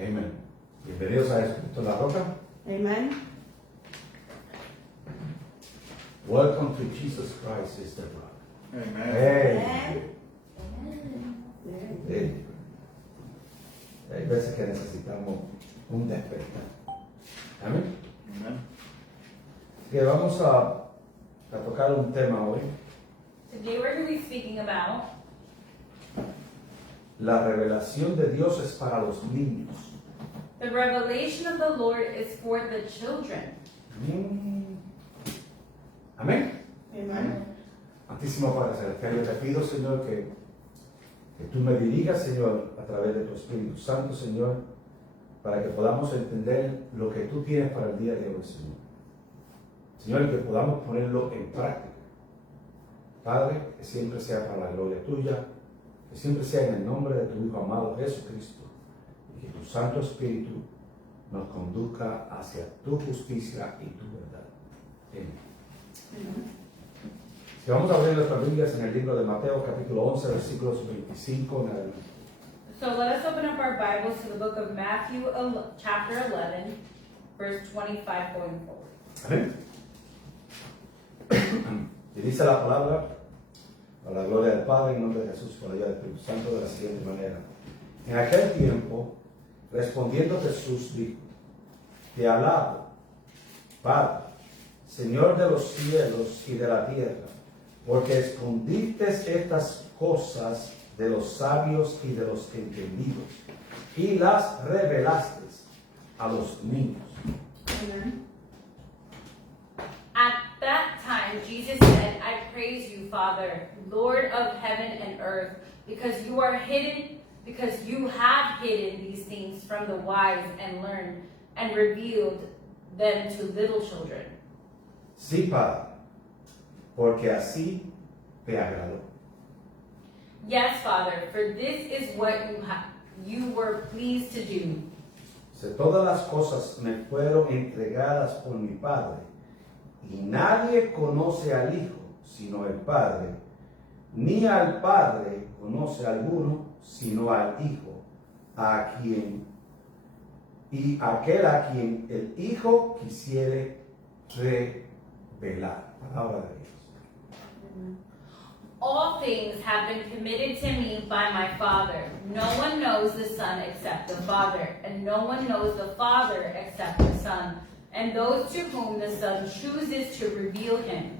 Amen. Bienvenidos a Jesucristo en la Roca. Amen. Welcome to Jesus Christ is the rock. Amen. Hey. Amen. Sí. Hay veces que necesitamos un despertar. Amén. Amen. Que vamos a tocar un tema hoy. Today we're going to be speaking about La revelación de Dios es para los niños. the revelation of the Lord is for the children. Amén. Amen. Santísimo Padre Celestial, yo te pido, Señor, que tú me dirijas, Señor, a través de tu Espíritu Santo, Señor, para que podamos entender lo que tú tienes para el día de hoy, Señor. Señor, y que podamos ponerlo en práctica. Padre, que siempre sea para la gloria tuya, que siempre sea en el nombre de tu Hijo amado Jesucristo, y que tu Santo Espíritu nos conduzca hacia tu justicia y tu verdad. Amén. Si vamos a abrir nuestras Biblias en el libro de Mateo, capítulo 11, versículos 25 en adelante. So let us open up our Bibles to the book of Matthew, chapter 11, verse 25 going forward. Amén. Y dice la palabra, a la gloria del Padre, en nombre de Jesús, por allá del Espíritu Santo, de la siguiente manera. En aquel tiempo, respondiendo Jesús, dijo: Te alabo, Padre, Señor de los cielos y de la tierra, porque escondiste estas cosas de los sabios y de los entendidos, y las revelaste a los niños. Amen. At that time, Jesus said, I praise you, Father, Lord of heaven and earth, because you have hidden these things from the wise and learned, and revealed them to little children. Sí, Padre, porque así te agradó. Yes, Father, for this is what you were pleased to do. Todas las cosas me fueron entregadas por mi Padre, y nadie conoce al Hijo sino el Padre, ni al Padre conoce a alguno sino al Hijo, a quien el Hijo quisiere revelar. Palabra de Dios. All things have been committed to me by my Father. No one knows the Son except the Father, and no one knows the Father except the Son, and those to whom the Son chooses to reveal him.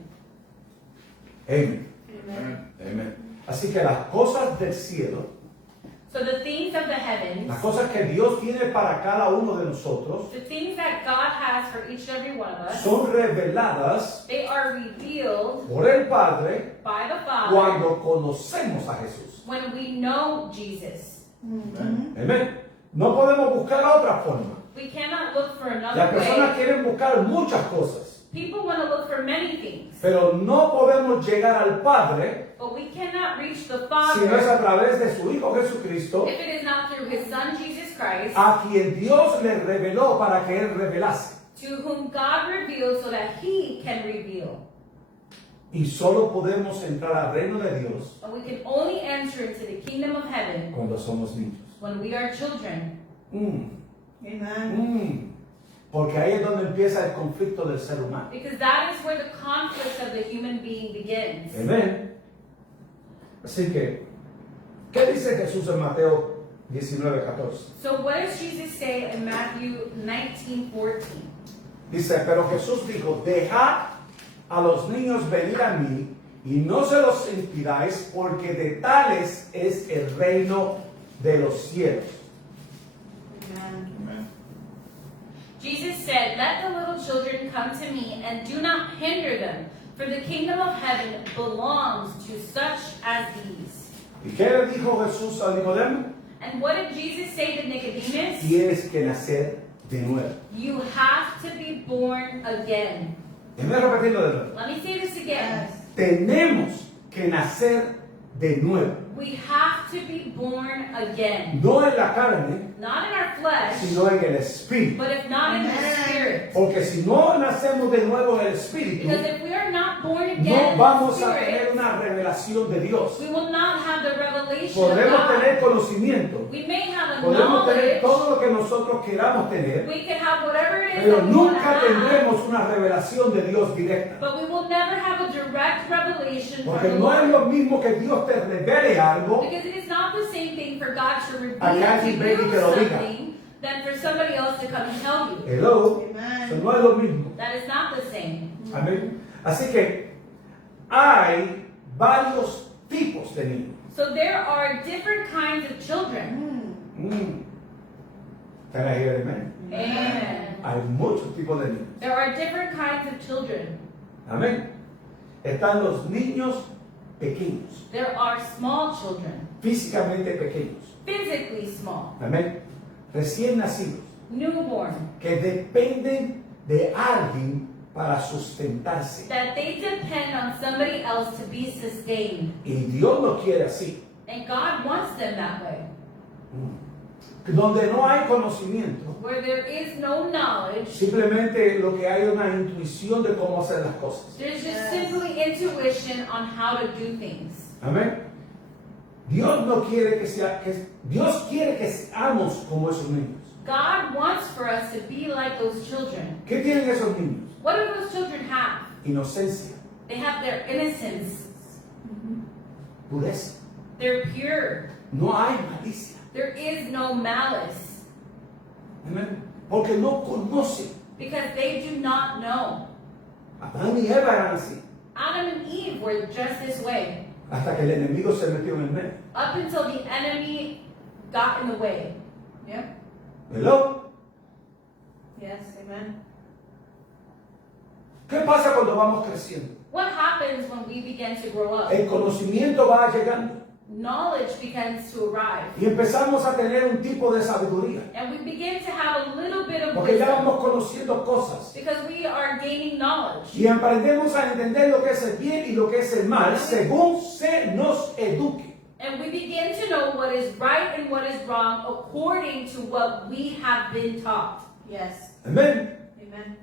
Amén. Amen. Amén. Así que las cosas del cielo, So the things of the heavens, las cosas que Dios tiene para cada uno de nosotros, the things that God has for each and every one of us, son reveladas they are revealed por el Padre by the Father cuando conocemos a Jesús. when we know Jesus. Amen. Amén. No podemos buscar otra forma. We cannot look for Las another personas way. quieren buscar muchas cosas, People want to look for many things, pero no podemos llegar al Padre but we cannot reach the si no es a Father través de su Hijo Jesucristo, if it is not through His Son Jesus Christ, a quien Dios le reveló para que Él revelase. to whom God reveals so that He can reveal. Y solo podemos entrar al reino de Dios And we can only enter into the kingdom of heaven cuando somos niños. when we are children. Amen. Porque ahí es donde empieza el conflicto del ser humano. Because that is where the conflict of the human being begins. Amén. Así que, ¿qué dice Jesús en Mateo 19:14? So what does Jesus say in Matthew 19:14? Dice, pero Jesús dijo: dejad a los niños venir a mí y no se los impidáis, porque de tales es el reino de los cielos. Amen. Amen. Jesus said, let the little children come to me and do not hinder them, for the kingdom of heaven belongs to such as these. ¿Y qué le dijo Jesús a Nicodemo? And what did Jesus say to Nicodemus? Tienes que nacer de nuevo. You have to be born again. Déjame repetirlo de nuevo. Let me say this again. Yes. Tenemos que nacer de nuevo. We have to be born again. No en la carne, Not in our flesh, sino en el espíritu. but if not in the Amen. spirit. Porque si no nacemos de nuevo en el espíritu, Because if we are not born again no in vamos the a tener spirit, una revelación de Dios. we will not have the revelation of Podemos God. tener conocimiento, We may have a podemos tener knowledge, todo lo que nosotros queramos tener, We can have whatever it is pero that we want to nunca have, tendremos una revelación de Dios directa. but we will never have a direct revelation from Porque the no es lo Lord. mismo que Dios te revele algo Because it is not the same thing for God to reveal a que to alguien venga y te lo you diga. something than for somebody else to come and tell you. Hello. Amen. Eso no es lo mismo. That is not the same. Amén. Así que hay varios tipos de niños. So there are different kinds of children. Can I hear amen? Amen. Hay muchos tipos de niños. There are different kinds of children. Amén. Están los niños pequeños, There are small children, físicamente pequeños. physically small, Amén. Recién nacidos, newborn, que dependen de alguien para sustentarse. that they depend on somebody else to be sustained. Y Dios lo quiere así. And God wants them that way. Donde no hay conocimiento, Where there is no knowledge, simplemente lo que hay es una intuición de cómo hacer las cosas. there's just Yes. simply intuition on how to do things. Amén. Dios no quiere Dios quiere que seamos como esos niños. God wants for us to be like those children. ¿Qué tienen esos niños? What do those children have? Inocencia, They have their innocence. pureza. They're pure. No hay malicia. There is no malice. Amén. Porque no conocen. Because they do not know. Adán y Eva eran así. Adam and Eve were just this way. Hasta que el enemigo se metió en el medio. Up until the enemy got in the way. Yep. Hello. Yes. Amen. ¿Qué pasa cuando vamos creciendo? What happens when we begin to grow up? El conocimiento va llegando. Knowledge begins to arrive. Y empezamos a tener un tipo de sabiduría. And we begin to have a little bit of Porque ya wisdom. vamos conociendo cosas. Because we are gaining knowledge. Y aprendemos a entender lo que es el bien y lo que es el mal según se nos eduque. And we begin to know what is right and what is wrong according to what we have been taught. Yes. Amén. Amen.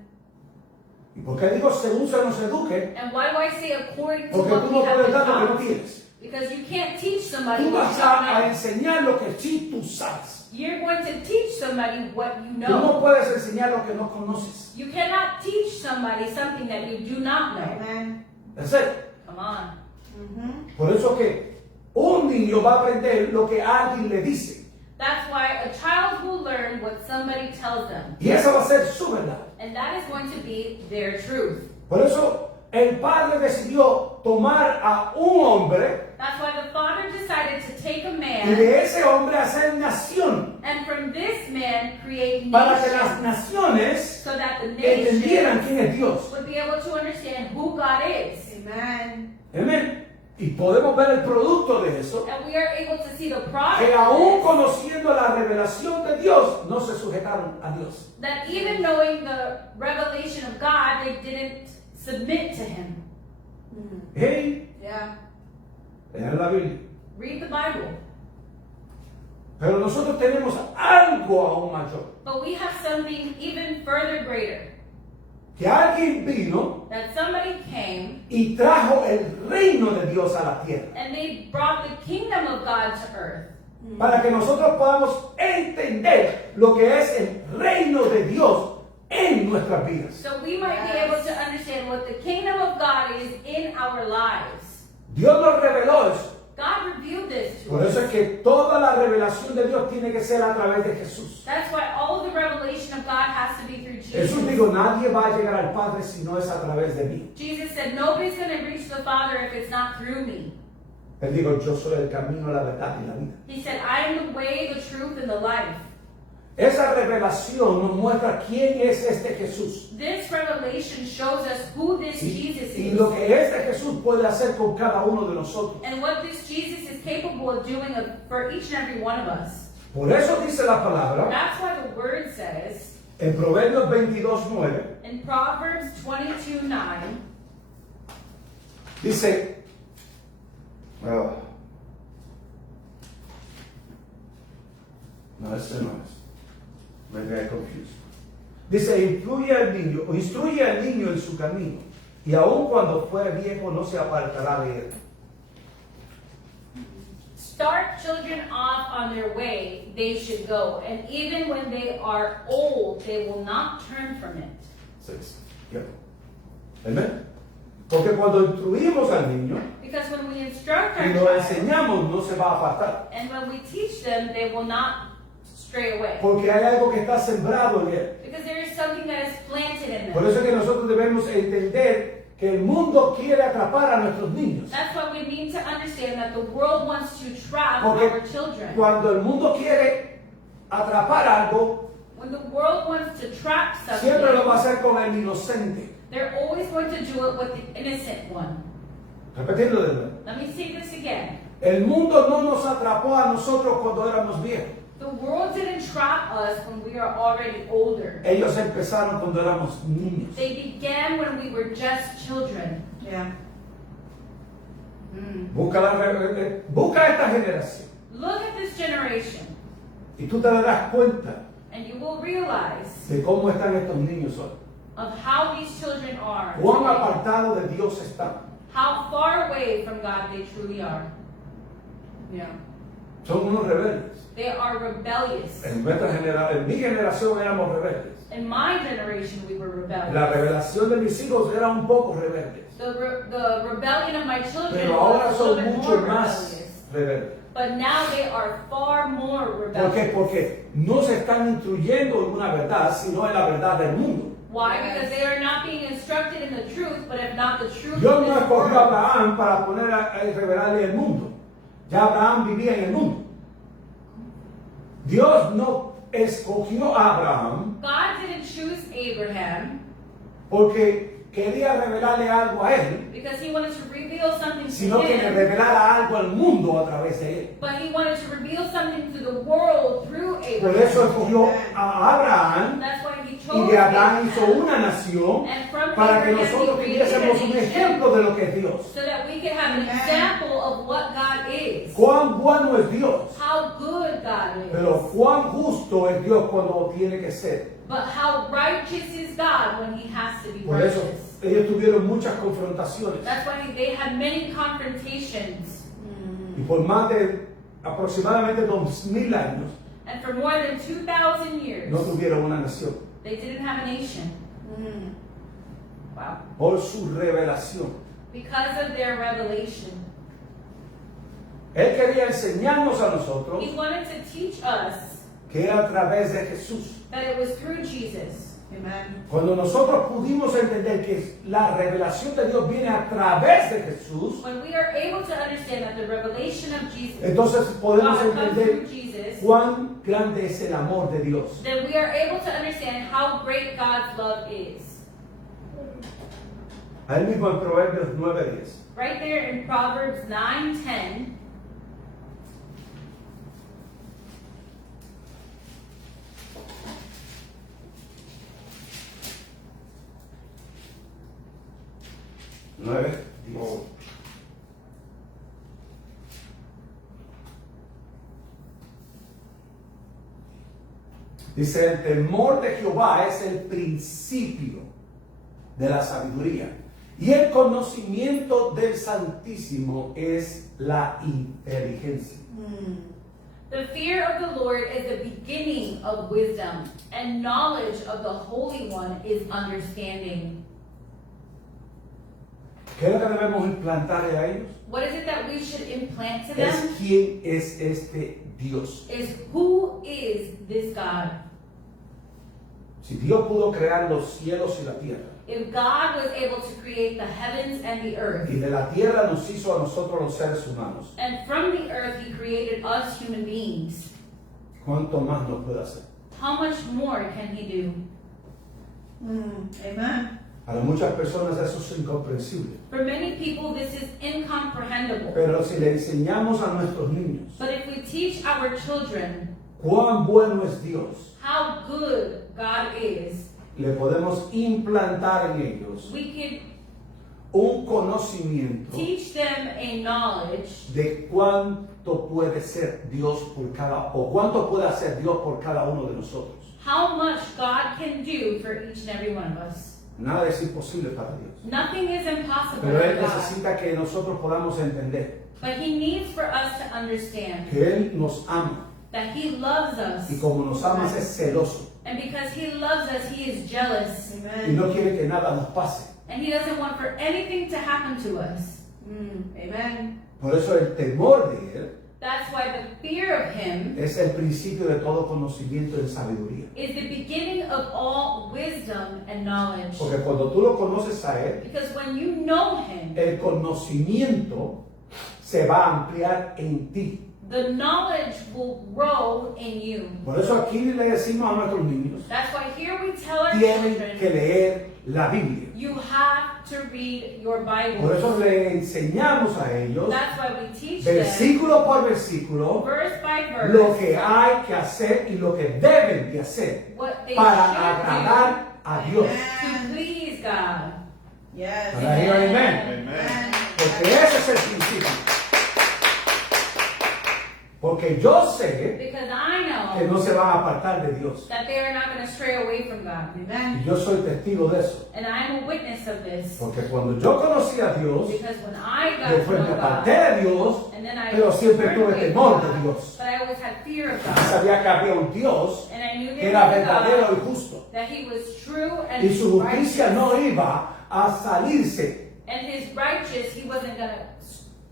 ¿Y por qué digo según se nos eduque? And why do I say according to Porque what tú we no have puedes been dar lo que no taught? tienes. Because you can't teach somebody Tú what vas you a don't know. enseñar lo que sí tú sabes. You're going to teach somebody what you Tú no know. puedes enseñar lo que no conoces. You cannot teach somebody something that you do not know. Amen. That's it. Come on. Por eso que un niño va a aprender lo que alguien le dice. That's why a child will learn what somebody tells them. Y esa va a ser su verdad. And that is going to be their truth. Por eso el padre decidió tomar a un hombre That's why the father decided to take a y man de ese hombre hacer nación. and from this man create Para que las nations naciones so that the entendieran nations quién es Dios. would be able to understand who God is. Amen. Amén. Y podemos ver el producto de eso. And we are able to see the product Que aún of conociendo la revelación de Dios, no se sujetaron a Dios. this, that even knowing the revelation of God, they didn't submit to him. Hey, Yeah. leer la Biblia. Read the Bible. Pero nosotros tenemos algo aún mayor. But we have something even further greater. Que alguien vino That somebody came y trajo el reino de Dios a la tierra. and they brought the kingdom of God to earth. Para que nosotros podamos entender lo que es el reino de Dios en nuestras vidas. So we might be able to understand what the kingdom of God is in our lives. Dios nos reveló eso. God revealed this to Por eso es us. que toda la revelación de Dios tiene que ser a través de Jesús. That's why all the revelation of God has to be through Jesús Jesus. dijo, nadie va a llegar al Padre si no es a través de mí. Jesus said, nobody's going to reach the Father if it's not through me. Él dijo, yo soy el camino, la verdad y la vida. He said, I am the way, the truth, and the life. Esa revelación nos muestra quién es este Jesús. This revelation shows us who this Jesus Y is. lo que este Jesús puede hacer con cada uno de nosotros. And what this Jesus is capable of doing for each and every one of us. Por eso dice la palabra That's why the word says en Proverbios 22:9, in Proverbs 22:9, dice, no, este no es. Me quedé confuso. Dice, instruye al niño en su camino, y aun cuando fuere viejo no se apartará de él. start children off on their way they should go, and even when they are old, they will not turn from it. 6. Yeah. Amén. Porque cuando instruimos al niño Because when we instruct y our lo child, enseñamos, no se va a apartar. and when we teach them, they will not stray away. Porque hay algo que está sembrado en él. Because there is something that is planted in Por them. eso es que nosotros debemos entender que el mundo quiere atrapar a nuestros niños. That's why we need to understand that the world wants to trap Porque our children. cuando el mundo quiere atrapar algo, When the world wants to trap siempre lo va a something, hacer con el inocente. they're always going to do it with the innocent one. Repetirlo de nuevo. Let me say this again. El mundo no nos atrapó a nosotros cuando éramos viejos. The world didn't trap us when we are already older. Ellos empezaron cuando éramos niños. They began when we were just children. Yeah. Busca esta generación Look at this generation, y tú te darás cuenta and you will realize de cómo están estos niños hoy. of how these children are, Cuán today, apartados de Dios están. how far away from God they truly are. Yeah. Son unos rebeldes. They are rebellious. En mi generación éramos rebeldes. In my generation, we were La rebellious. revelación de mis hijos era un poco rebeldes. The rebellion of my children Pero ahora was a little son bit mucho more más rebellious. rebeldes. But now they are far more ¿Por qué? rebellious. Porque no se están instruyendo en una verdad, sino en la verdad del mundo. Why? Because they are not being instructed in the truth, but if not the truth Dios of no this escogió a world. Abraham para poner a revelarle el mundo. Ya Abraham vivía en el mundo. Dios no escogió a Abraham God didn't choose Abraham porque quería revelarle algo a él, because he wanted to reveal something to sino que le him, revelara algo al mundo a través de él. but he wanted to reveal something to the world through Por eso Abraham. escogió a Abraham That's why he y chose de Abraham hizo Abraham, una nación and from para que Abraham nosotros he created a tuviésemos un nation, ejemplo de lo que es Dios. so that we could have an example of what God is, Cuán bueno es Dios, how good God is, pero cuán justo es Dios cuando tiene que ser. but how righteous is God when he has to be Por eso righteous. ellos tuvieron muchas confrontaciones That's why they had many confrontations. y por más de aproximadamente 2000 años And for more than 2,000 years, no tuvieron una nación they didn't have a nation. Wow. por su revelación. Because of their revelation. Él quería enseñarnos a nosotros He wanted to teach us que era a través de Jesús. that it was through Jesus. Amen. Cuando nosotros pudimos entender que la revelación de Dios viene a través de Jesús, When we are able to understand that the revelation of Jesus, entonces podemos God comes entender through Jesus, cuán grande es el amor de Dios. then we are able to understand how great God's love is. Ahí mismo en Proverbios 9:10. Right there in Proverbs 9:10. Nueve, 10. Dice, el temor de Jehová es el principio de la sabiduría y el conocimiento del Santísimo es la inteligencia. The fear of the Lord is the beginning of wisdom, and knowledge of the Holy One is understanding. ¿Qué es lo que debemos implantarle a ellos? What is it that we should implant to Es them? quién es este Dios. Is who is this God? Si Dios pudo crear los cielos y la tierra, If God was able to create the heavens and the earth, y de la tierra nos hizo a nosotros los seres humanos, and from the earth He created us human beings, ¿cuánto más nos puede hacer? how much more can He do? Amen. Para muchas personas eso es incomprensible. For many people, this is incomprehensible. Pero si le enseñamos a nuestros niños But if we teach our children cuán bueno es Dios, how good God is, le podemos implantar en ellos we can un conocimiento teach them a knowledge de cuánto puede ser Dios por cada, o cuánto puede hacer Dios por cada uno de nosotros. how much God can do for each and every one of us. Nada es imposible para Dios. Nothing is impossible Pero for Él God. necesita que nosotros podamos entender But He needs for us to understand que Él nos ama. that He loves us. Y como nos ama, es celoso. And because He loves us, He is jealous. Y no quiere que nada nos pase. And He doesn't want for anything to happen to us. Amen. Por eso el temor de Él That's why the fear of Him es el principio de todo conocimiento y sabiduría. is the beginning of all wisdom and knowledge. Porque cuando tú lo conoces a Él, Because when you know Him, el conocimiento se va a ampliar en ti. the knowledge will grow in you. Por eso aquí le decimos a nuestros niños, That's why here we tell our tienen que children, leer la Biblia. you have to read your Por eso Bible. le enseñamos a ellos, That's why we teach them, versículo por versículo, verse by lo verse, que hay que hacer y lo que deben de hacer what they para should agradar a Dios. do to please God. Yes. Para decir amén. Amen. Porque ese es el principio. Porque yo sé Because I que know no se van a apartar de Dios. that they are not going to stray away from God. Y Amen. yo soy testigo de eso. And I'm a witness of this. Porque cuando yo conocí a Dios, Because when I got después to me know aparté God, de Dios, and then I pero siempre turned tuve away temor from de God, Dios. but I always had fear of Y God. sabía que había un Dios And I knew que there era was a verdadero God, y justo. that He was true and Y su justicia righteous. no iba a salirse, And His righteous, He wasn't going to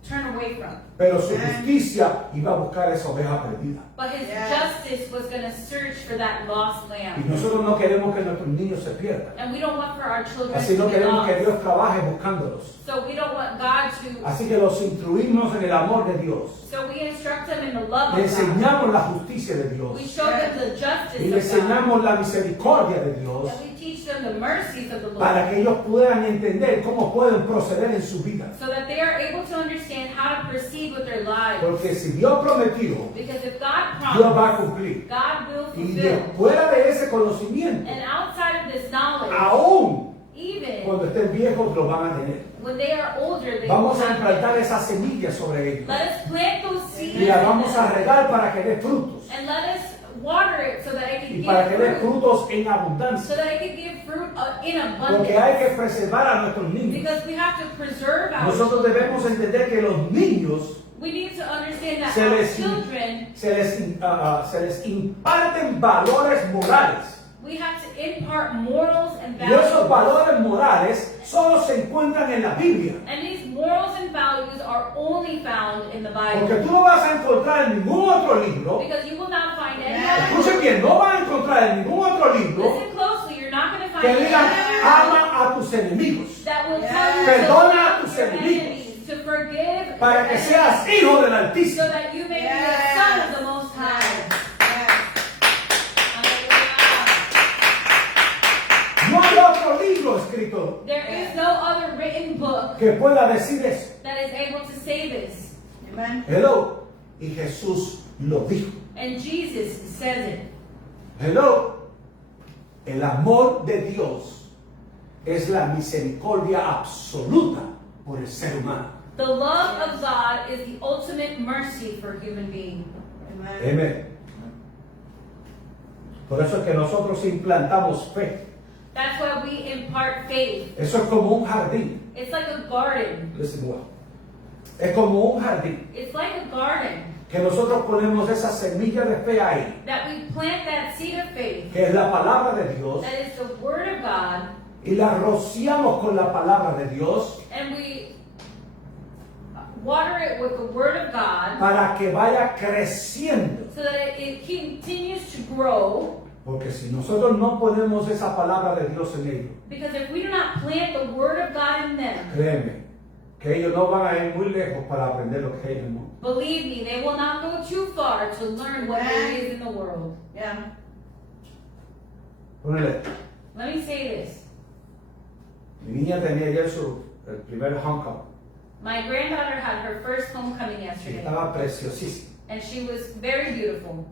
turn away from. pero su justicia iba a buscar esa oveja perdida. But His Yes. justice was going to search for that lost Y lamb. nosotros no queremos que nuestros niños se pierdan. And we don't want for our children Así to no be queremos que lost. Dios trabaje buscándolos. So we don't want God to. Así que los instruimos en el amor de Dios. So we instruct them in the love Le of God. enseñamos la justicia de Dios. We show them the justice Y le of God. enseñamos la misericordia de Dios And we teach them the mercies of the Lord. para que ellos puedan entender cómo pueden proceder en su vida. So that they are able to understand how to proceed with their lives. Porque si Dios prometió, Because if God Dios va a promised, cumplir. God will Y fulfill. fuera de ese conocimiento, And outside of this knowledge, aún even cuando estén viejos lo van a tener. when they are older, they Vamos will a have implantar it. esas semillas sobre ellos. Let us plant those seeds Y las in vamos a them. regar para que dé frutos. And let us water it so that it can Y para que dé give fruit. frutos en So abundancia. that it can give fruit in Porque hay abundance. que preservar a nuestros niños. Because we have to preserve our Nosotros children. debemos entender que los niños We need to understand that se our les, children, se les imparten valores morales. we have to impart morals and Y esos values. valores morales solo se encuentran en la Biblia. And these morals and values are only found in the Porque Bible. tú no vas a encontrar en ningún otro libro. Because you will not find any Escuchen other bien, no van a encontrar en ningún otro libro Listen closely, you're not going to find que any digan other ama a tus enemigos that will Yes. tell you Perdona to a love tus your enemigos. enemies, to forgive para your que enemies, seas hijo del so Altísimo. that you may be Yes. the son of the Most High. No hay otro libro escrito There is no other written book que pueda decir eso. that is able to say this. Amen. Hello. Y Jesús lo dijo. And Jesus says it. Hello. El amor de Dios es la misericordia absoluta por el ser humano. The love of God is the ultimate mercy for human being. Amen. Amén. Por eso es que nosotros implantamos fe. That's why we impart faith. Eso es como un jardín. It's like a garden. Listen well. Es como un jardín It's like a garden que nosotros ponemos esa semilla de fe ahí, that we plant that seed of faith. que es la palabra de Dios, That is the word of God, y la rociamos con la palabra de Dios and we water it with the word of God para que vaya creciendo. so that it continues to grow. Porque si nosotros no ponemos esa palabra de Dios en ellos, Because if we do not plant the word of God in them, créeme, que ellos no van a ir muy lejos para aprender lo que hay en el mundo. believe me, they will not go too far to learn what there is in the world. Yeah. Ponele, Let me say this. mi niña tenía ayer el primer homecoming My granddaughter had her first homecoming y yesterday, estaba preciosísima, and she was very beautiful,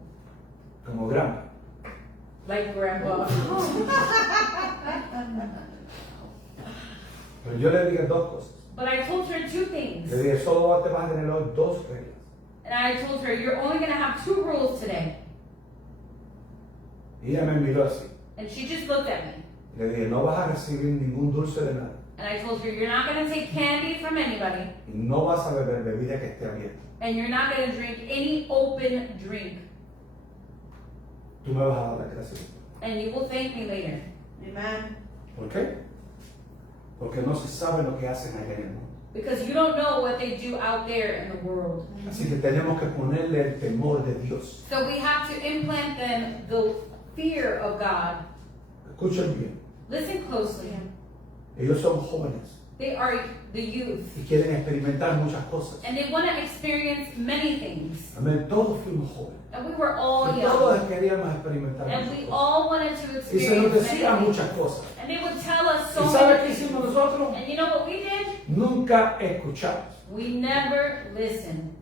como grande. like grandpa. Pero yo le dije dos cosas. But I told her two things. Le dije, solo te vas a tener hoy dos reglas. And I told her, you're only going to have 2 rules today. Y ella me miró así. And she just looked at me. Le dije, no vas a recibir ningún dulce de nada. And I told her, you're not going to take candy from anybody, Y no vas a beber bebida que esté abierta. and you're not going to drink any open drink. Tú me vas a dar las gracias. And you will thank me later. Amen. ¿Por qué? Porque no se sabe lo que hacen allá en el mundo. Because you don't know what they do out there in the world. Así que tenemos que ponerle el temor de Dios. So we have to implant them the fear of God. Escuchen bien. Listen closely. Ellos son jóvenes They are the youth, y quieren experimentar muchas cosas. and they want to experience many things. Amén. Todos fuimos jóvenes. And we were all Y young, todos queríamos experimentar and muchas we cosas. all wanted to Y se nos experience decían many things. muchas cosas. And they would tell us ¿Y so sabe qué many things. hicimos nosotros? And you know what we did? Nunca escuchamos. We never listened.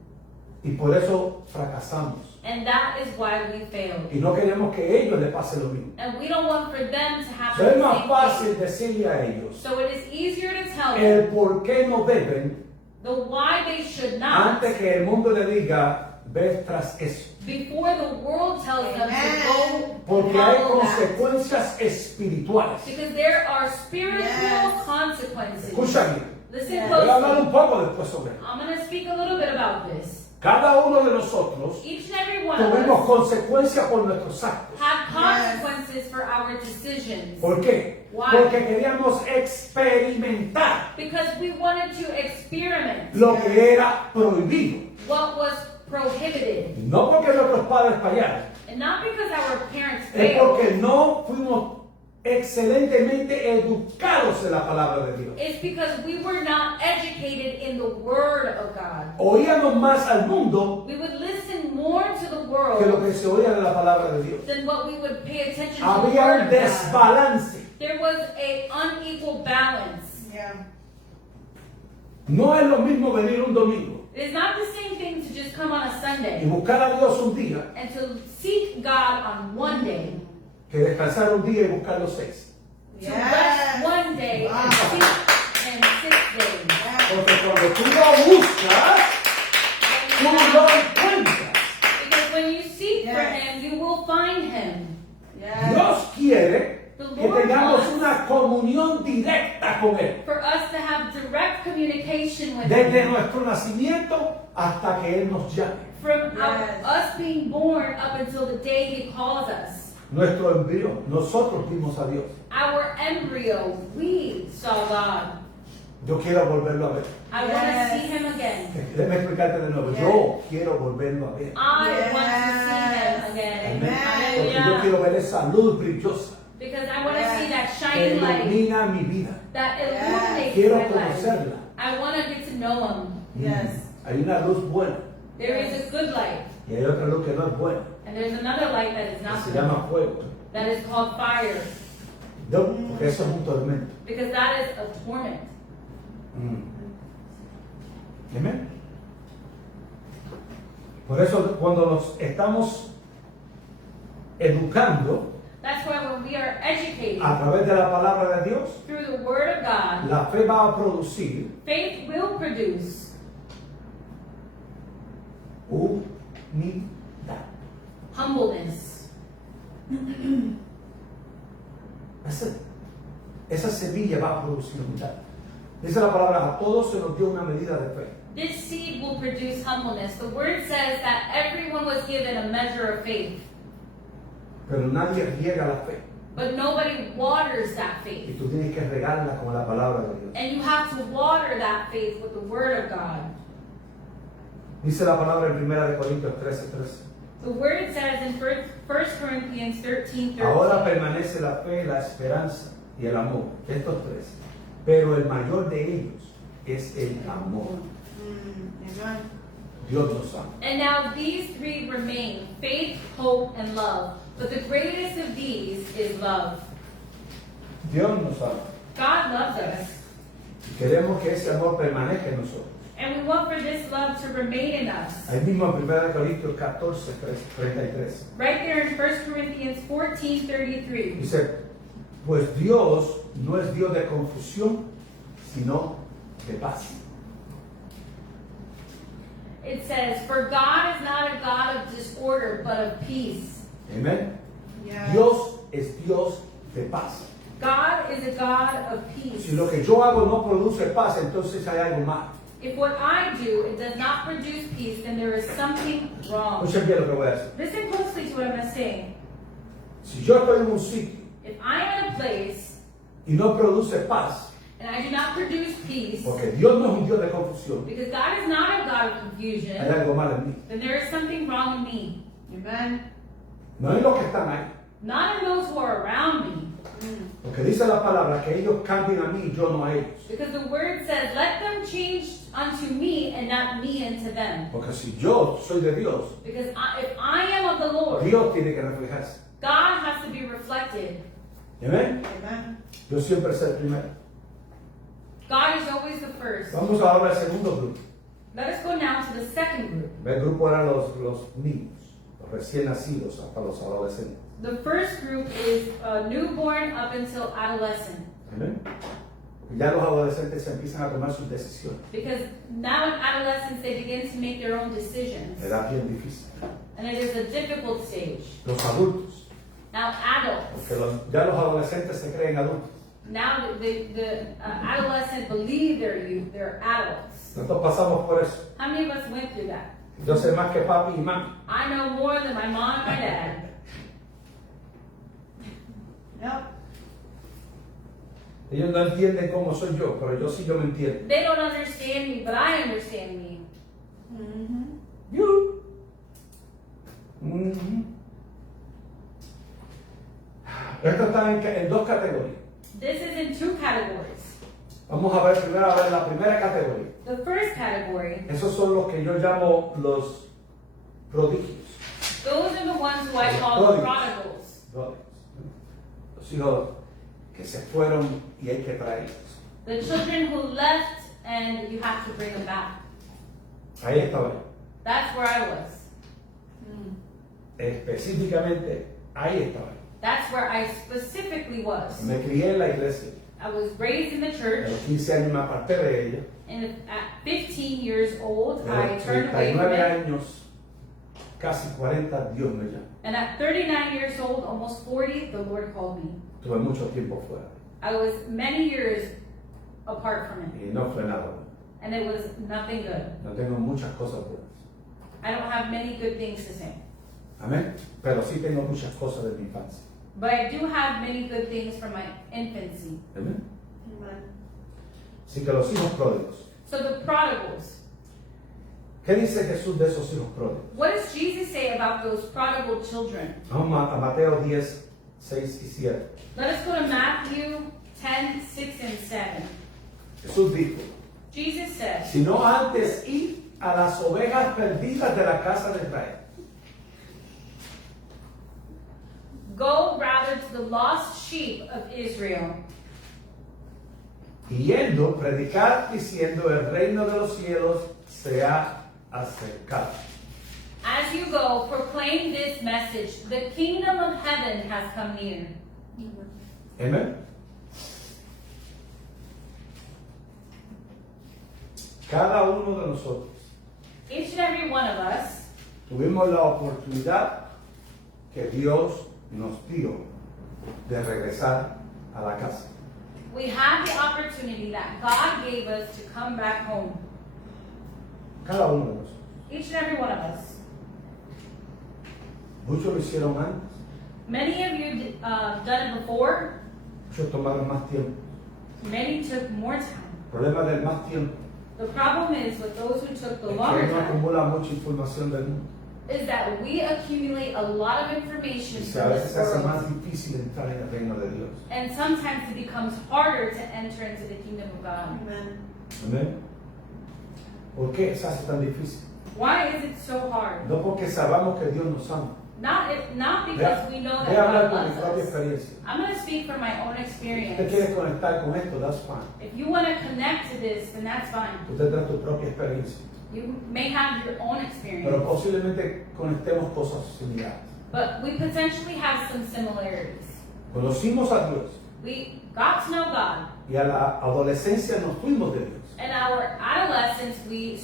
Y por eso fracasamos. And that is why we failed. Y no queremos que ellos les pase lo mismo. And we don't want for them to have So, es the más same thing. fácil decirle a ellos So it is easier to tell them el por qué no deben the why they should not antes que el mundo le diga, ve tras eso. before the world tells them to Amen. go Porque hay follow that. consecuencias espirituales. Because there are spiritual Yes. consequences. Escucha bien. Listen Yes. Voy a hablar closely. un poco después sobre eso. I'm going to speak a little bit about this. Cada uno de nosotros Each and every one of tuvimos us consecuencias por nuestros actos. have consequences for our decisions. ¿Por qué? Why? Porque queríamos experimentar Because we wanted to experiment lo que era prohibido. what was prohibited. No porque nuestros padres fallaron, And not because our parents es failed. porque no fuimos excelentemente educados en la palabra de Dios. It's because we were not educated in the Word of God. Oíamos más al mundo We would listen more to the que lo world que se oía de la palabra de Dios. than what we would pay attention to the Había Word un of God. desbalance. There was an unequal balance. Yeah. No es lo mismo venir un domingo It is not the same thing to just come on a y Sunday buscar a Dios un día and to seek God on one day, que descansar un día y buscar los 6. to Yes. rest one day Wow. and seek and 6 days. Yeah. Porque cuando tú lo buscas, tú lo encuentras. Because when you seek for Yes. Him, you will find Him. Yes. Dios quiere The que Lord tengamos wants una comunión directa con Él. for us to have direct communication with Desde Him. nuestro nacimiento hasta que Él nos llame. From Yes. us being born up until the day He calls us. Nuestro embrión, nosotros vimos a Dios. Our embryo, we saw God. Yo quiero volverlo a ver. I want to Yes. see Him again. Déjame explicarte de nuevo. Yes. Yo quiero volverlo a ver. I want to see Yes. Him again. Amén. Amen. Porque yo Hallelujah. quiero ver esa luz brillosa Because I want to Yes. see that que shining light ilumina mi vida. that Yes. illuminates Quiero my life. conocerla. I want to get to know Him. Yes. Hay una luz buena There is a good light, y hay otra luz que no es buena, and there's another light that is que not se good. llama fuego. That is called fire, Porque eso es un tormento. because that is a torment. Amén. Por eso cuando nos estamos educando That's why when we are educated a través de la palabra de Dios, through the Word of God, la fe va a producir faith will produce unidad. humbleness. Esa semilla va a producir unidad. Dice la palabra, a todos se nos dio una medida de fe. This seed will produce humbleness. The Word says that everyone was given a measure of faith, Pero nadie riega la fe. but nobody waters that Y faith. tú tienes que regarla con la palabra de Dios. And you have to water that faith with the Word of God. Dice la palabra en 1 de Corintios 13:13. The Word says in 1 Corinthians 13:13. Ahora permanece la fe, la esperanza y el amor. Estos tres. Pero el mayor de ellos es el amor. Amen. Dios nos ama. And now these three remain, faith, hope, and love. But the greatest of these is love. Dios nos ama. God loves us. Y queremos que ese amor permanezca en nosotros. And we want for this love to remain in us. Ahí mismo en 1 de Corintios 14:33. Right there in 1 Corinthians 14:33. Dice, pues Dios no es Dios de confusión, sino de paz. It says, for God is not a God of disorder, but of peace. Amén. Yes. Dios es Dios de paz. God is a God of peace. Si lo que yo hago no produce paz, entonces hay algo mal. If what I do it does not produce peace, then there is something wrong. Escuchen bien lo que voy a decir. Listen closely to what I'm going to say. Si yo estoy en un sitio If I am in a place y no produce paz, and I do not produce peace, porque Dios no es un Dios de confusión, because God is not a God of hay confusion, algo mal en mí. then there is something wrong in me. Amen. No en los que están ahí. Not in those who are around me. Porque dice la palabra que ellos cambien a mí y yo no a ellos. Because the word says, let them change unto me and not me unto them. Porque si yo soy de Dios, Because if I am of the Lord, Dios tiene que reflejarse. God has to be reflected. Amén. Amen. Yo siempre soy el primero. God is always the first. Vamos ahora al segundo grupo. Let us go now to the second group. El grupo eran los niños, los recién nacidos hasta los adolescentes. The first group is newborn up until adolescent. Amén. Ya los adolescentes se empiezan a tomar sus decisiones. Because now in adolescence they begin to make their own decisions. Edad bien difícil. And it is a difficult stage. Los adultos. Now adults. Porque ya los adolescentes se creen adultos. Now the adolescent believe they're adults. Nosotros pasamos por eso. How many of us went through that? Yo sé más que papi y mami. I know more than my mom and my dad. Yep. Ellos no entienden cómo soy yo, pero yo me entiendo. They don't understand me, but I understand me. Mm-hmm. You. Mhm. Esto está en dos categorías. This is in two categories. Vamos a ver primero la primera categoría. The first category, Esos son los que yo llamo los prodigios. those are the ones who I call the prodigals. Los hijos que se fueron y hay que traerlos. The children who left and you have to bring them back. Ahí estaba yo. That's where I was. Específicamente, ahí estaba yo. That's where I specifically was. Me crié en la iglesia. I was raised in the A church, los 15 años me aparté de ella. and at 15 years old, A I los turned away from 39 it. años, casi 40, Dios me llamó. And at 39 years old, almost 40, the Lord called me. Tuve mucho tiempo fuera I was many years apart from it, y no fue nada bueno. and it was nothing good. No tengo muchas cosas buenas. I don't have many good things to say. Amén. Pero sí tengo muchas cosas de mi infancia. But I do have many good things from my infancy. Amén. Amen. Así que los hijos pródigos. So the prodigals. ¿Qué dice Jesús de esos hijos pródigos? What does Jesus say about those prodigal children? Vamos a Mateo 10, 6 y 7. Let us go to Matthew 10, 6 and 7. Jesús dijo, Jesus said, sino antes ir a las ovejas perdidas de la casa de Israel. go rather to the lost sheep of Israel. Y yendo, predicar diciendo, el reino de los cielos se ha acercado. As you go, proclaim this message. The kingdom of heaven has come near. Amén. Cada uno de nosotros Each and every one of us, tuvimos la oportunidad que Dios nos dio de regresar a la casa. we have the opportunity that God gave us to come back home. Cada uno de nosotros. Each and every one of us. Muchos lo hicieron antes, Many of you done it before. muchos tomaron más tiempo. Many took more time. El problema del más tiempo The problem is with those who took the es que longer uno time acumula mucha información del mundo. is that we accumulate a lot of information Y a from veces this se hace world. más difícil entrar en el reino de Dios. And sometimes it becomes harder to enter into the kingdom of God. Amen. Amén. ¿Por qué se hace tan difícil? Why is it so hard? No porque sabamos que Dios nos ama. Not because we know that Voy a hablar God por mi loves propia us. experiencia. I'm going to speak from my own Si experience. usted quiere conectar con esto, that's fine. If you want to connect to this, then that's fine. Tú tendrás tu propia experiencia. You may have your own Pero experience, posiblemente conectemos cosas similares. but we potentially have some similarities. Conocimos a Dios. We got to know God. Y a la adolescencia nos fuimos de Dios. In our adolescence, we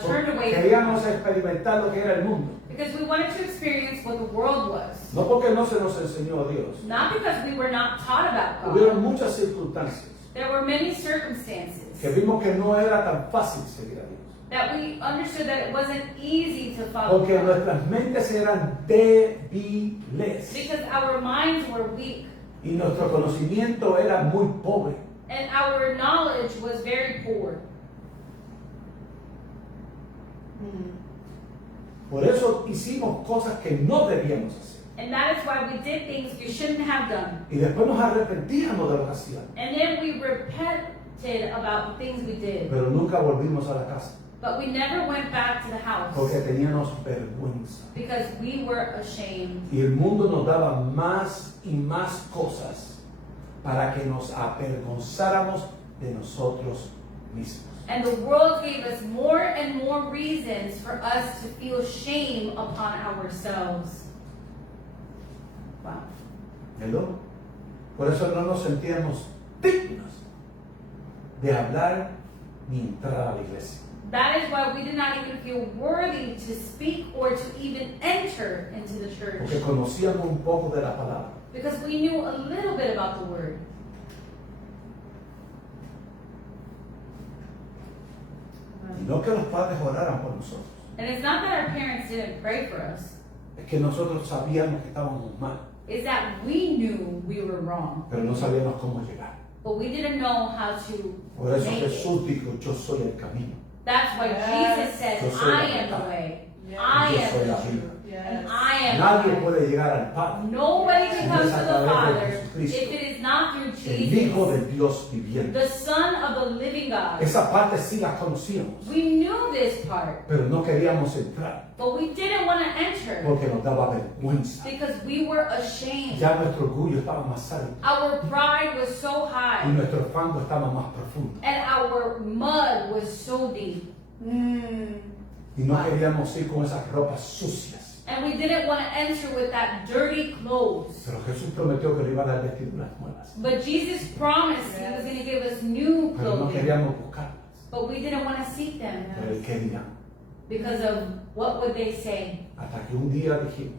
turned away from Queríamos God experimentar lo que era el mundo. because we wanted to experience what the world was. No porque no se nos enseñó a Dios. Not because we were not taught about Hubieron God. muchas circunstancias There were many circumstances que vimos que no era tan fácil seguir a Dios. that we understood that it wasn't easy to follow Porque God nuestras mentes eran débiles because our minds were weak y nuestro conocimiento era muy pobre. and our knowledge was very poor. Por eso hicimos cosas que no debíamos hacer. And that is why we did things we shouldn't have done. Y después nos arrepentíamos de lo que hacíamos. And then we repented about the things we did. Pero nunca volvimos a la casa. But we never went back to the house Porque teníamos vergüenza. because we were ashamed. Y el mundo nos daba más y más cosas para que nos avergonzáramos de nosotros mismos. And the world gave us more and more reasons for us to feel shame upon ourselves. Wow. ¿Verdad? Por eso no nos sentíamos dignos de hablar ni entrar a la iglesia. That is why we did not even feel worthy to speak or to even enter into the church. Porque conocíamos un poco de la palabra. Because we knew a little bit about the word. Y no que los padres oraran por nosotros. And it's not that our parents didn't pray for us. Es que nosotros sabíamos que estábamos mal, It's that we knew we were wrong. pero no sabíamos cómo llegar. But we didn't know how to Por eso make it. Jesús dijo, yo soy el camino. That's why Yes. Jesus said, Yo soy la I am verdad. the way. Yes. I Yo am soy the la truth. vida. And Yes. I am Nadie the puede llegar al Padre, Nobody can come to Yes, a the través de Father Jesucristo. if it is not through el Hijo Jesus, del Dios viviente. the Son of the living God. Esa parte sí la conocíamos, We knew this part, pero no queríamos entrar but we didn't want to enter porque nos daba vergüenza. because we were ashamed. Ya nuestro orgullo estaba más alto Our pride was so y high, nuestro fango estaba más profundo. and our mud was so deep. Y no queríamos ir con esas ropas sucias. And we didn't want to enter with that dirty clothes. Pero Jesús prometió que le iba a dar vestiduras nuevas. But Jesus promised He was going to give us new Pero no clothing. queríamos buscarlas. But we didn't want to seek them Pero el qué dirán. because of what would they say. Hasta que un día dijimos,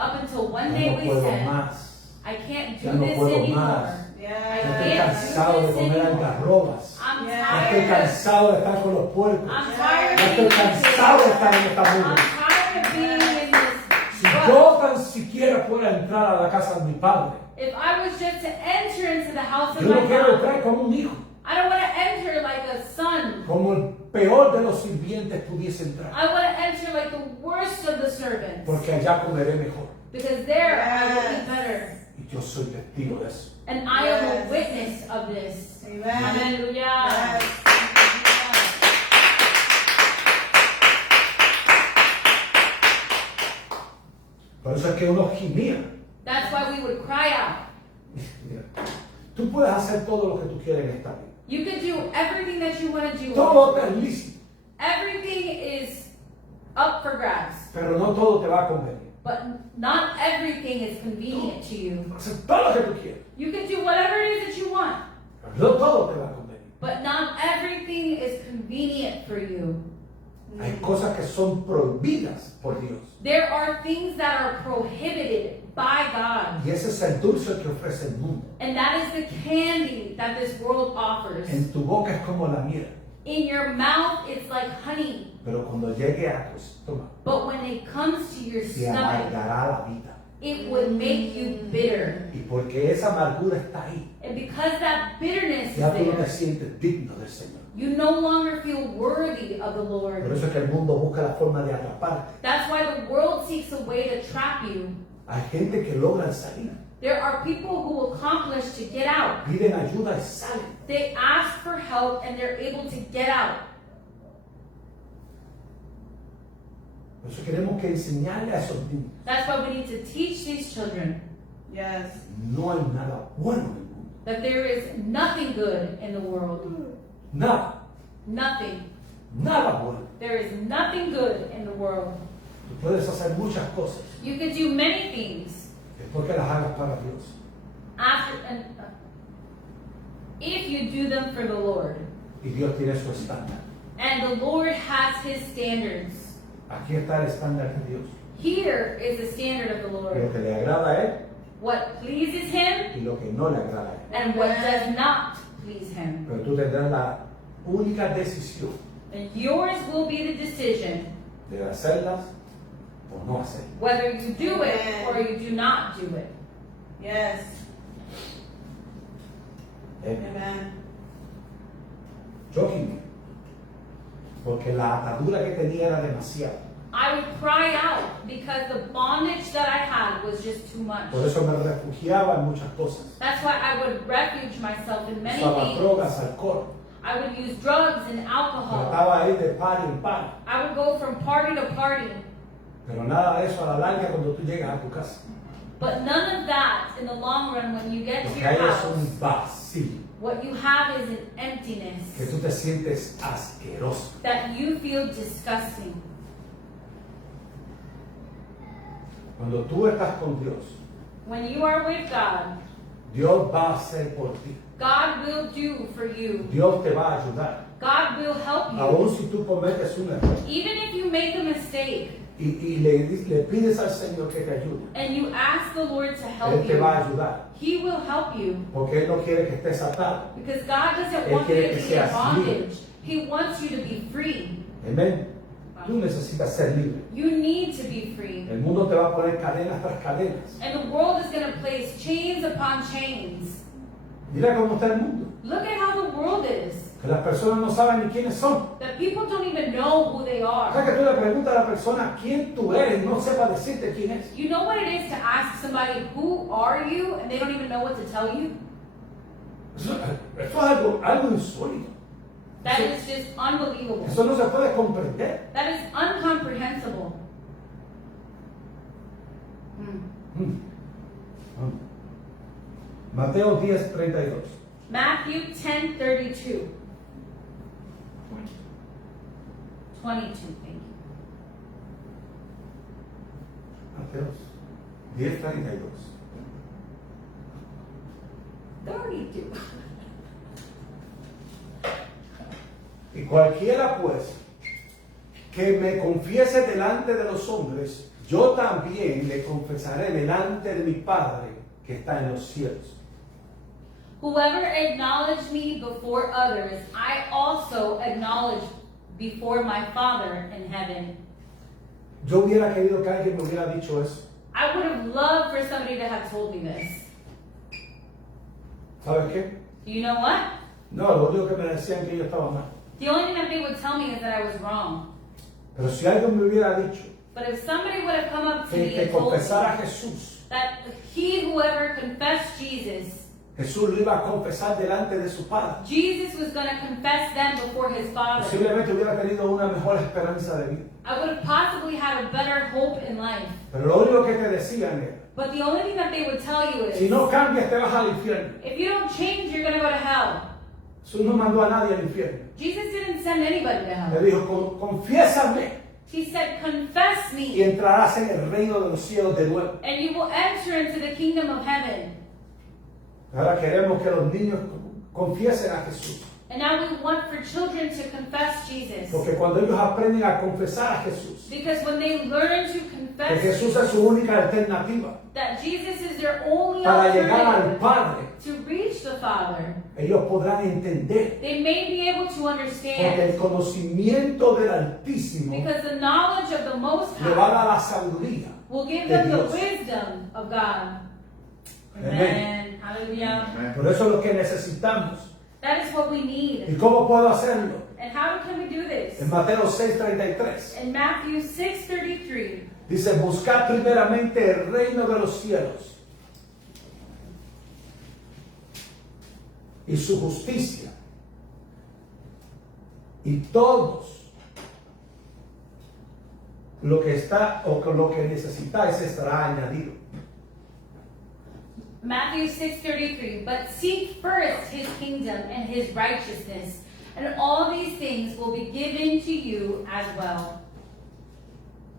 Up until one ya day no we puedo said, más. I can't Ya do no this puedo anymore. más. Yes. Ya estoy cansado de comer algarrobas. I'm Yeah. Ya estoy tired. cansado de estar con los puercos. I'm tired Ya of estoy being cansado de estar en esta I'm mundo. tired of being in this. Si yo tan siquiera fuera entrar a la casa de mi padre, If I was just to enter into the house of yo my no quiero father, entrar como un hijo, I don't want to enter like a son. como el peor de los sirvientes pudiese entrar, I want to enter like the worst of the servants. porque allá comeré mejor. Because there I will Yes. be better. Y yo soy testigo de eso. And I am a Yes. witness of this. Amen. Hallelujah. Yes. Por eso es que uno gemía. That's why we would cry out. Mira, tú puedes hacer todo lo que tú quieres en esta vida. You can do everything that you want to do. Todo es lícito, Everything is up for grabs. pero no todo te va a convenir. But not everything is convenient to you. Hacer todo lo que tú quieres, You can do whatever it is that you want. pero no todo te va a convenir. But not everything is convenient for you. Hay cosas que son prohibidas por Dios. There are things that are prohibited by God. Y ese es el dulce que ofrece el mundo. And that is the candy that this world offers. En tu boca es como la miel, In your mouth, it's like honey. pero cuando llegue a tu estómago, But when it comes to your te stomach, amargará la vida. it would make you bitter. Y porque esa amargura está ahí, And because that bitterness is ya tú no te there, sientes digno del Señor. you no longer feel worthy of the Por Lord. eso es que el mundo busca la forma de atraparte. That's why the world seeks a way to trap you. Hay gente que logra salir, There are people who will accomplish to get out. piden ayuda y salen. They ask for help and they're able to get out. Por eso queremos que enseñarle a esos niños. That's why we need to teach these children Yes. No hay nada bueno en el mundo. that there is nothing good in the world. Nada, Nothing. nada bueno. There is nothing good in the world. Tú puedes hacer muchas cosas You can do many things, después que las hagas para Dios. if you do them for the Lord. Y Dios tiene su estándar. And the Lord has his standards. Aquí está el estándar de Dios. Here is the standard of the Lo Lord. que le agrada a Él What pleases him y lo que no le agrada a Él. and what does not please him. Pero tú tendrás la única decisión And yours will be the decision de hacerlas o no hacerlas. whether you do it or you do not do it. Yes. Amén. Amen. Yo gimí, porque la atadura que tenía era demasiada. I would cry out because the bondage that I had was just too much. Por eso me refugiaba en muchas cosas. That's why I would refuge myself in many Usaba things. drogas, alcohol. I would use drugs and alcohol. Trataba de ir de party en party. I would go from party to party. Pero nada de eso a la larga cuando tú llegas a tu casa. But none of that in the long run when you get Lo to que your hay es un house. vacío, What you have is an que emptiness tú te sientes asqueroso. that you feel disgusting. Cuando tú estás con Dios, When you are with God, Dios va a hacer por ti. God will do for you. Dios te va a ayudar. God will help Aún you. si tú cometes un error Even if you make a mistake y le pides al Señor que te ayude, and you ask the Lord to Él help te va a you, ayudar. He will help you. Porque Él no quiere que estés atado. Because God doesn't Él want you quiere to que be in seas bondage. He wants you to be free. Amén. Tú necesitas ser libre. You need to be free. El mundo te va a poner cadenas tras cadenas. And the world is going to place chains upon chains. Mira cómo está el mundo. Look at how the world is. Que las personas no saben ni quiénes son. That people don't even know who they O sea are. que tú le preguntas a la persona quién tú eres y no sepa decirte quién es. You know what it is to ask somebody, who are you? And they don't even know what to tell you? Eso es algo insólito. That is just unbelievable. Eso no se puede comprender. That is incomprehensible. Mm. Mateo 10:32. Matthew 10:32. 22, thank you. Mateo 10:32. 32. Y cualquiera pues que me confiese delante de los hombres, yo también le confesaré delante de mi Padre que está en los cielos. Whoever acknowledged me before others, I also acknowledge before my Father in heaven. Yo hubiera querido que alguien me hubiera dicho eso. I would have loved for somebody to have told me this. ¿Sabes qué? You know what? No, lo único que me decían que yo estaba mal. The only thing that they would tell me is that I was wrong. Pero si alguien me hubiera dicho But if somebody would have come up to que me and told confesara a me Jesús, that whoever confessed Jesus, Jesús lo iba a confesar delante de su Padre. Jesus was going to confess them before his Father, Posiblemente hubiera tenido una mejor esperanza de vida. I would have possibly had a better hope in life. Pero lo único que te decían era, But the only thing that they would tell you is, si no cambias te vas al infierno. if you don't change, you're going to go to hell. Jesús no mandó a nadie al infierno. Jesus didn't send anybody to Le hell. dijo, confiésame He said, confess y me, entrarás en el reino de los cielos de nuevo. and you will enter into the kingdom of heaven. Ahora queremos que los niños confiesen a Jesús. And now we want for children to confess Jesus. Porque cuando ellos aprenden a confesar a Jesús, Because when they learn to que confess Jesús es su única alternativa that Jesus is their only para llegar al alternative Padre, to reach the Father, ellos podrán entender. they may be able to Porque understand. el conocimiento del Altísimo Because the knowledge of the Most le va a dar High la sabiduría. will give de them the Dios. wisdom of God. Amén. Amen. Hallelujah. Por eso es lo que necesitamos. That is what we ¿Y need. cómo puedo hacerlo? And how can we do this? En Mateo 6:33 In Matthew 6:33, dice, buscad primeramente el reino de los cielos y su justicia, y todos lo que está o lo que necesitáis estará añadido. Matthew 6:33, but seek first his kingdom and his righteousness, and all these things will be given to you as well.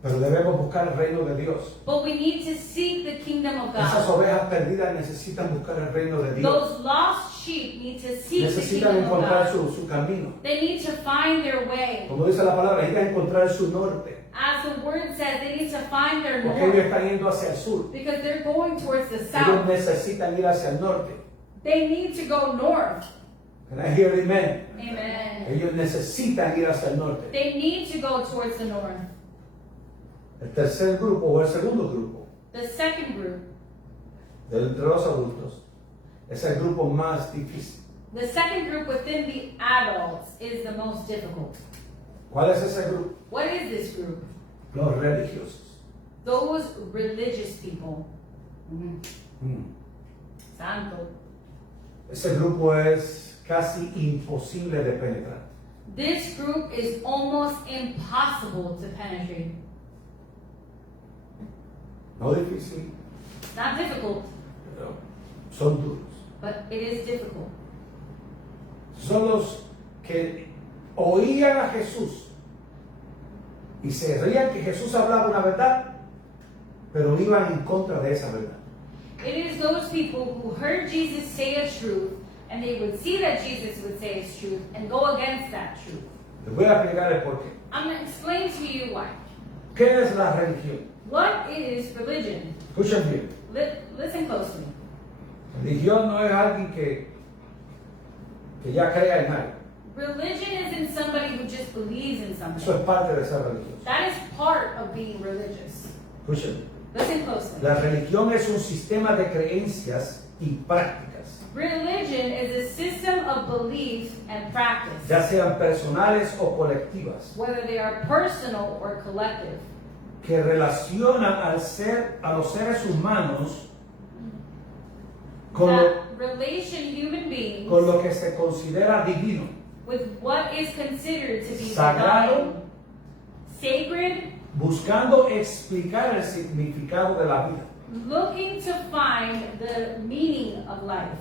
Pero debemos buscar el reino de Dios. But we need to seek the kingdom of Esas God. ovejas perdidas necesitan buscar el reino de Dios. Those lost sheep need to seek the Necesitan kingdom of encontrar God. su camino. They need to find their way. Como dice la palabra, necesitan encontrar su norte. As the word says, they need to find their Porque ellos north. están yendo hacia el sur. Because they're going towards the Ellos south. necesitan ir hacia el norte. They need to go north. Can I hear amen? Amen. Ellos necesitan ir hacia el norte. They need to go towards the north. El tercer grupo o el segundo grupo The second group, de entre los adultos es el grupo más difícil. the second group within the adults is the most difficult. ¿Cuál es ese grupo? What is this group? Los religiosos. Those religious people. Mm. Santo. Ese grupo es casi imposible de penetrar. This group is almost impossible to penetrate. No difícil, Not difficult, pero son duros. but it is difficult. Son los que oían a Jesús y se reían que Jesús hablaba una verdad, pero iban en contra de esa verdad. It is those people who heard Jesus say a truth, and they would see that Jesus would say his truth, and go against that truth. Les voy a explicar el porqué. I'm going to explain to you why. ¿Qué es la religión? What is religion? Escuchen bien. Listen closely. Religión no es alguien que ya crea en algo. Religion isn't somebody who just believes in Eso something. es parte de ser religioso. That is part of being religious. Escuchen. Listen closely. La religión es un sistema de creencias y prácticas, Religion is a system of belief and practice, ya sean personales o colectivas, whether they are personal or collective, que relacionan a los seres humanos con that relation human beings lo que se considera divino, with what is considered to be Sagrado. divine, sacred, buscando explicar el significado de la vida. looking to find the meaning of life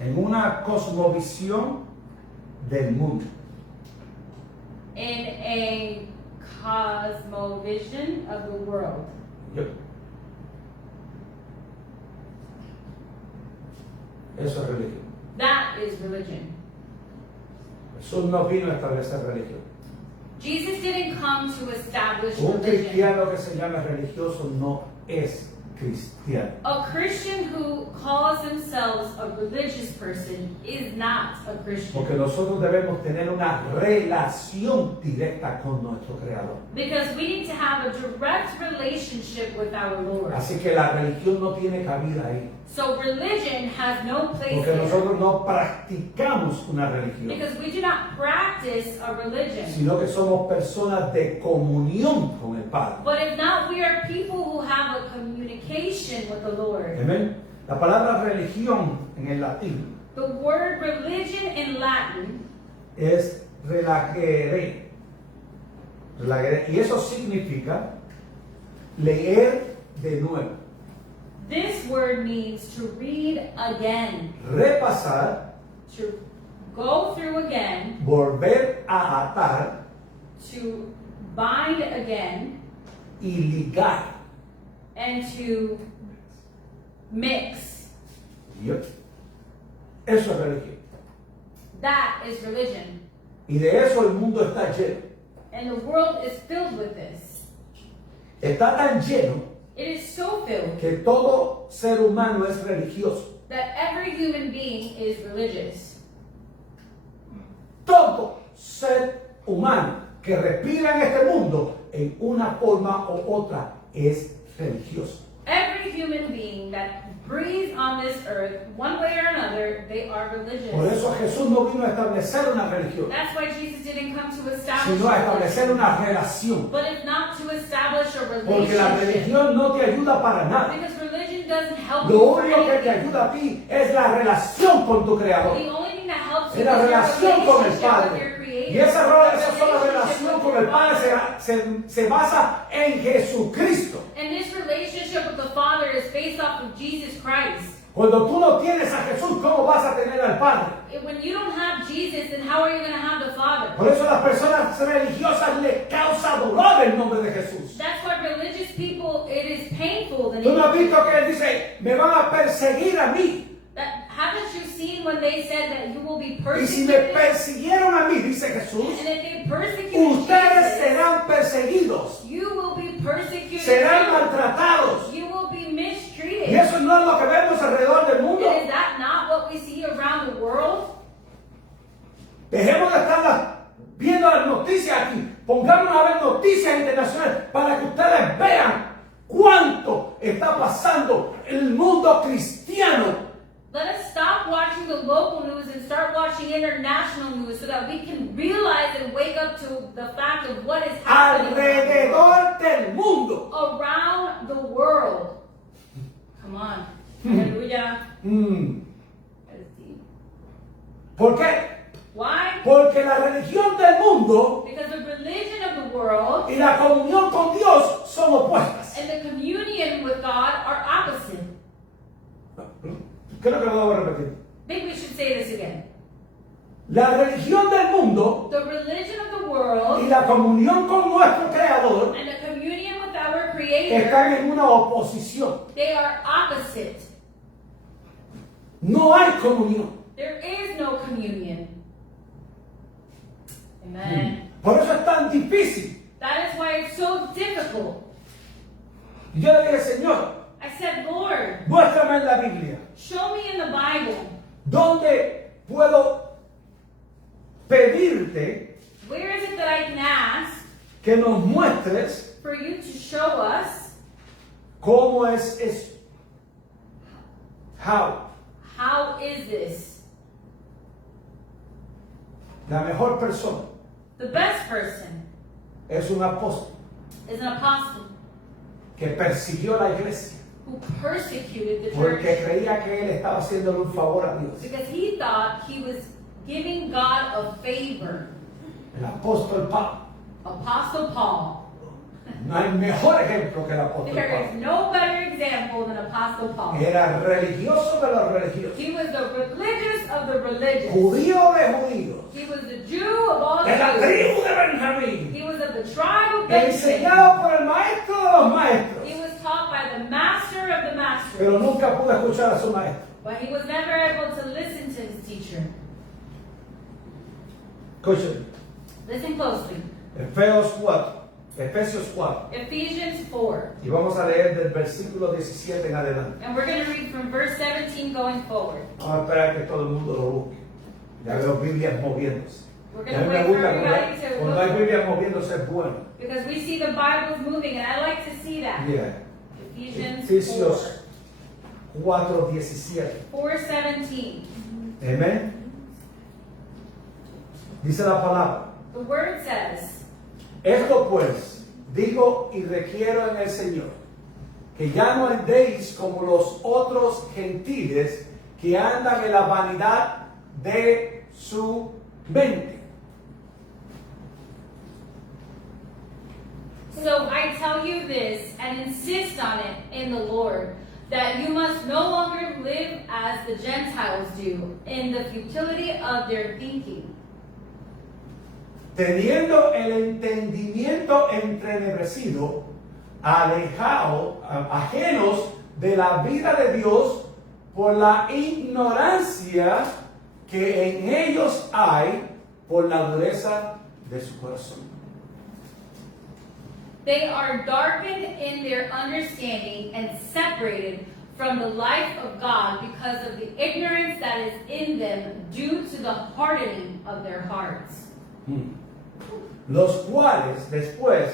En una cosmovisión del mundo. in a cosmovision of the world. Yo- Eso es religión. That is religion. Jesús no vino a establecer religión. Jesus didn't come to establish Un religion. cristiano que se llame religioso no es cristiano. A Christian who calls themselves a religious person is not a Christian. Porque nosotros debemos tener una relación directa con nuestro Creador. Because we need to have a direct relationship with our Lord. Así que la religión no tiene cabida ahí. So religion has no place Porque there. nosotros no practicamos una religión, Because we do not practice a religion. sino que somos personas de comunión con el Padre. But if not, we are people who have a communication with the Lord. Amén. La palabra religión en el latín The word religion in Latin es relagere. Relagere. Y eso significa leer de nuevo, This word means to read again, repasar, to go through again, volver a atar to bind again, y ligar. and to mix. Yep. Eso es religión. That is religion. Y de eso el mundo está lleno. And the world is filled with this. Está tan lleno It is so filled que todo ser humano es religioso. that every human being is religious. Todo ser humano que respira en este mundo en una forma u otra es religioso. Every human being that breathes on this earth, one way or another, they are Por religious. eso Jesús no vino a establecer una religión, That's why Jesus didn't come to establish sino a a establecer religion. una relación. But if not to establish a Porque la relationship. religión no te ayuda para nada. Because religion doesn't help Lo you for único que te anything. ayuda a ti es la relación con tu Creador. The only thing that helps Es you la is your relación con el relationship Padre. with your Es Y esa sola relación con el Padre se basa en Jesucristo. And this relationship with the Father is based off of Jesus Christ. Cuando tú no tienes a Jesús, ¿cómo vas a tener al Padre? When you don't have Jesus, then how are you going to have the Father? Por eso a las personas religiosas les causa dolor el nombre de Jesús. That's why religious people, it is painful. The Tú no has name visto que él dice, me van a perseguir a mí. haven't you seen when they said that you will be Y si me persecuted? persiguieron a mí, dice Jesús, And if they persecute ustedes Jesus, serán perseguidos, you will be persecuted. serán too. maltratados. You will be mistreated. Y eso no es lo que vemos alrededor del mundo. Is that not what we see around the world? Dejemos de estar viendo las noticias aquí. Pongámonos a ver noticias internacionales para que ustedes vean cuánto está pasando en el mundo cristiano. Let us stop watching the local news and start watching international news so that we can realize and wake up to the fact of what is happening Alrededor del mundo. around the world. Come on. Hallelujah. That is deep. ¿Por qué? Why? Porque la religión del mundo Because the religion of the world y la comunión con Dios son opuestas. and the communion with God are opposite. Creo que lo debo repetir. I think we should say this again. La religión del mundo The religion of the y world la comunión con nuestro Creador and the communion with our Creator, están en una oposición. they are opposite. No hay comunión. There is no communion. Amen. Por eso es tan difícil. That is why it's so difficult. Y yo le dije, Señor, I said, Lord, muéstrame en la Biblia show me in the Bible dónde puedo pedirte where is it that I can ask que nos muestres for you to show us cómo es eso. how is this? La mejor persona The best person es un apóstol is an apostle que persiguió la iglesia who persecuted the porque church creía que él estaba haciéndole un favor a Dios. because he thought he was giving God a favor. El apóstol Pablo. Apostle Paul. No hay mejor ejemplo que el apóstol There is Pablo. no better example than Apostle Paul. Era religioso de los religiosos. He was the religious of the religious. Judío de judíos. He was the Jew of all De la Jews. tribu de Benjamín. He was of the tribe of Benjamin. Enseñado por el maestro de los maestros. He was taught by the master of the masters. Pero nunca pudo escuchar a su maestro. But he was never able to listen to his teacher. Escuchen. Listen closely. Efesios 4. Ephesians 4. Y vamos a leer del versículo 17 en adelante. And we're going to read from verse 17 going forward. Vamos a esperar que todo el mundo lo busque. Ya veo Biblias moviéndose. We're Y a going mí to me wait for gusta everybody to cuando hay look. Biblias moviéndose es bueno. Because we see the Bibles moving, and I like to see that. Yeah. Ephesians Efesios 4:17. 4:17. Amén. Dice la palabra. The word says, Esto pues, digo y requiero en el Señor, que ya no andéis como los otros gentiles que andan en la vanidad de su mente. So I tell you this and insist on it in the Lord, that you must no longer live as the Gentiles do, in the futility of their thinking. Teniendo el entendimiento entrenebrecido, ajenos de la vida de Dios por la ignorancia que en ellos hay por la dureza de su corazón. They are darkened in their understanding and separated from the life of God because of the ignorance that is in them due to the hardening of their hearts. Los cuales después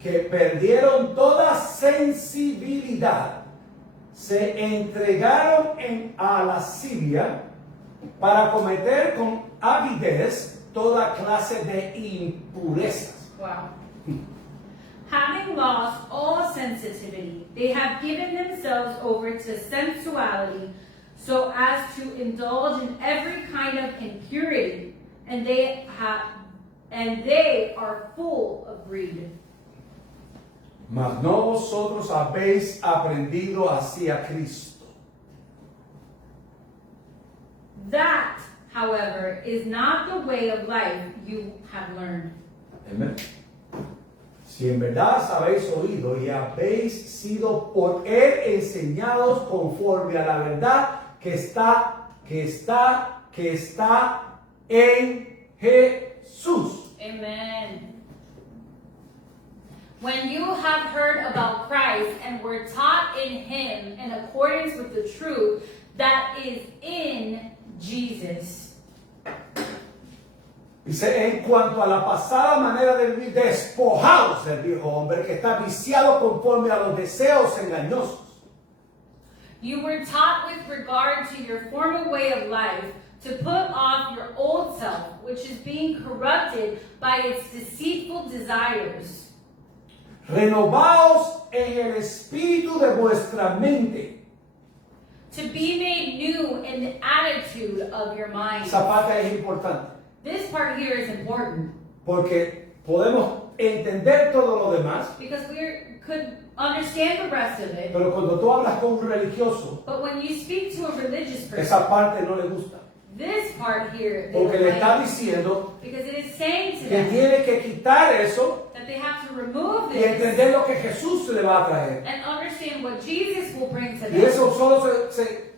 que perdieron toda sensibilidad se entregaron a lascivia para cometer con avidez toda clase de impurezas. Wow. Having lost all sensitivity, they have given themselves over to sensuality so as to indulge in every kind of impurity. and they are full of greed. Mas no vosotros habéis aprendido hacia Cristo. That, however, is not the way of life you have learned. Amén. Si en verdad habéis oído y habéis sido por él enseñados conforme a la verdad que está en Jesús. Amen. When you have heard about Christ and were taught in him in accordance with the truth that is in Jesus. Dice, en cuanto a la pasada manera de vivir, despojados del viejo hombre que está viciado conforme a los deseos engañosos. You were taught with regard to your former way of life to put off your old self, which is being corrupted by its deceitful desires. Renovaos en el espíritu de vuestra mente. To be made new in the attitude of your mind. Esa parte es importante. This part here is important. Porque podemos entender todo lo demás. Because could understand the rest of it. Pero cuando tú hablas con un religioso, But when you speak to a religious person, esa parte no le gusta. this part here, they Porque don't le like está it. diciendo Because it is saying to que them tiene que quitar eso that they have to remove y this entender lo que Jesús le va a traer. and understand what Jesus will bring to Y them. eso solo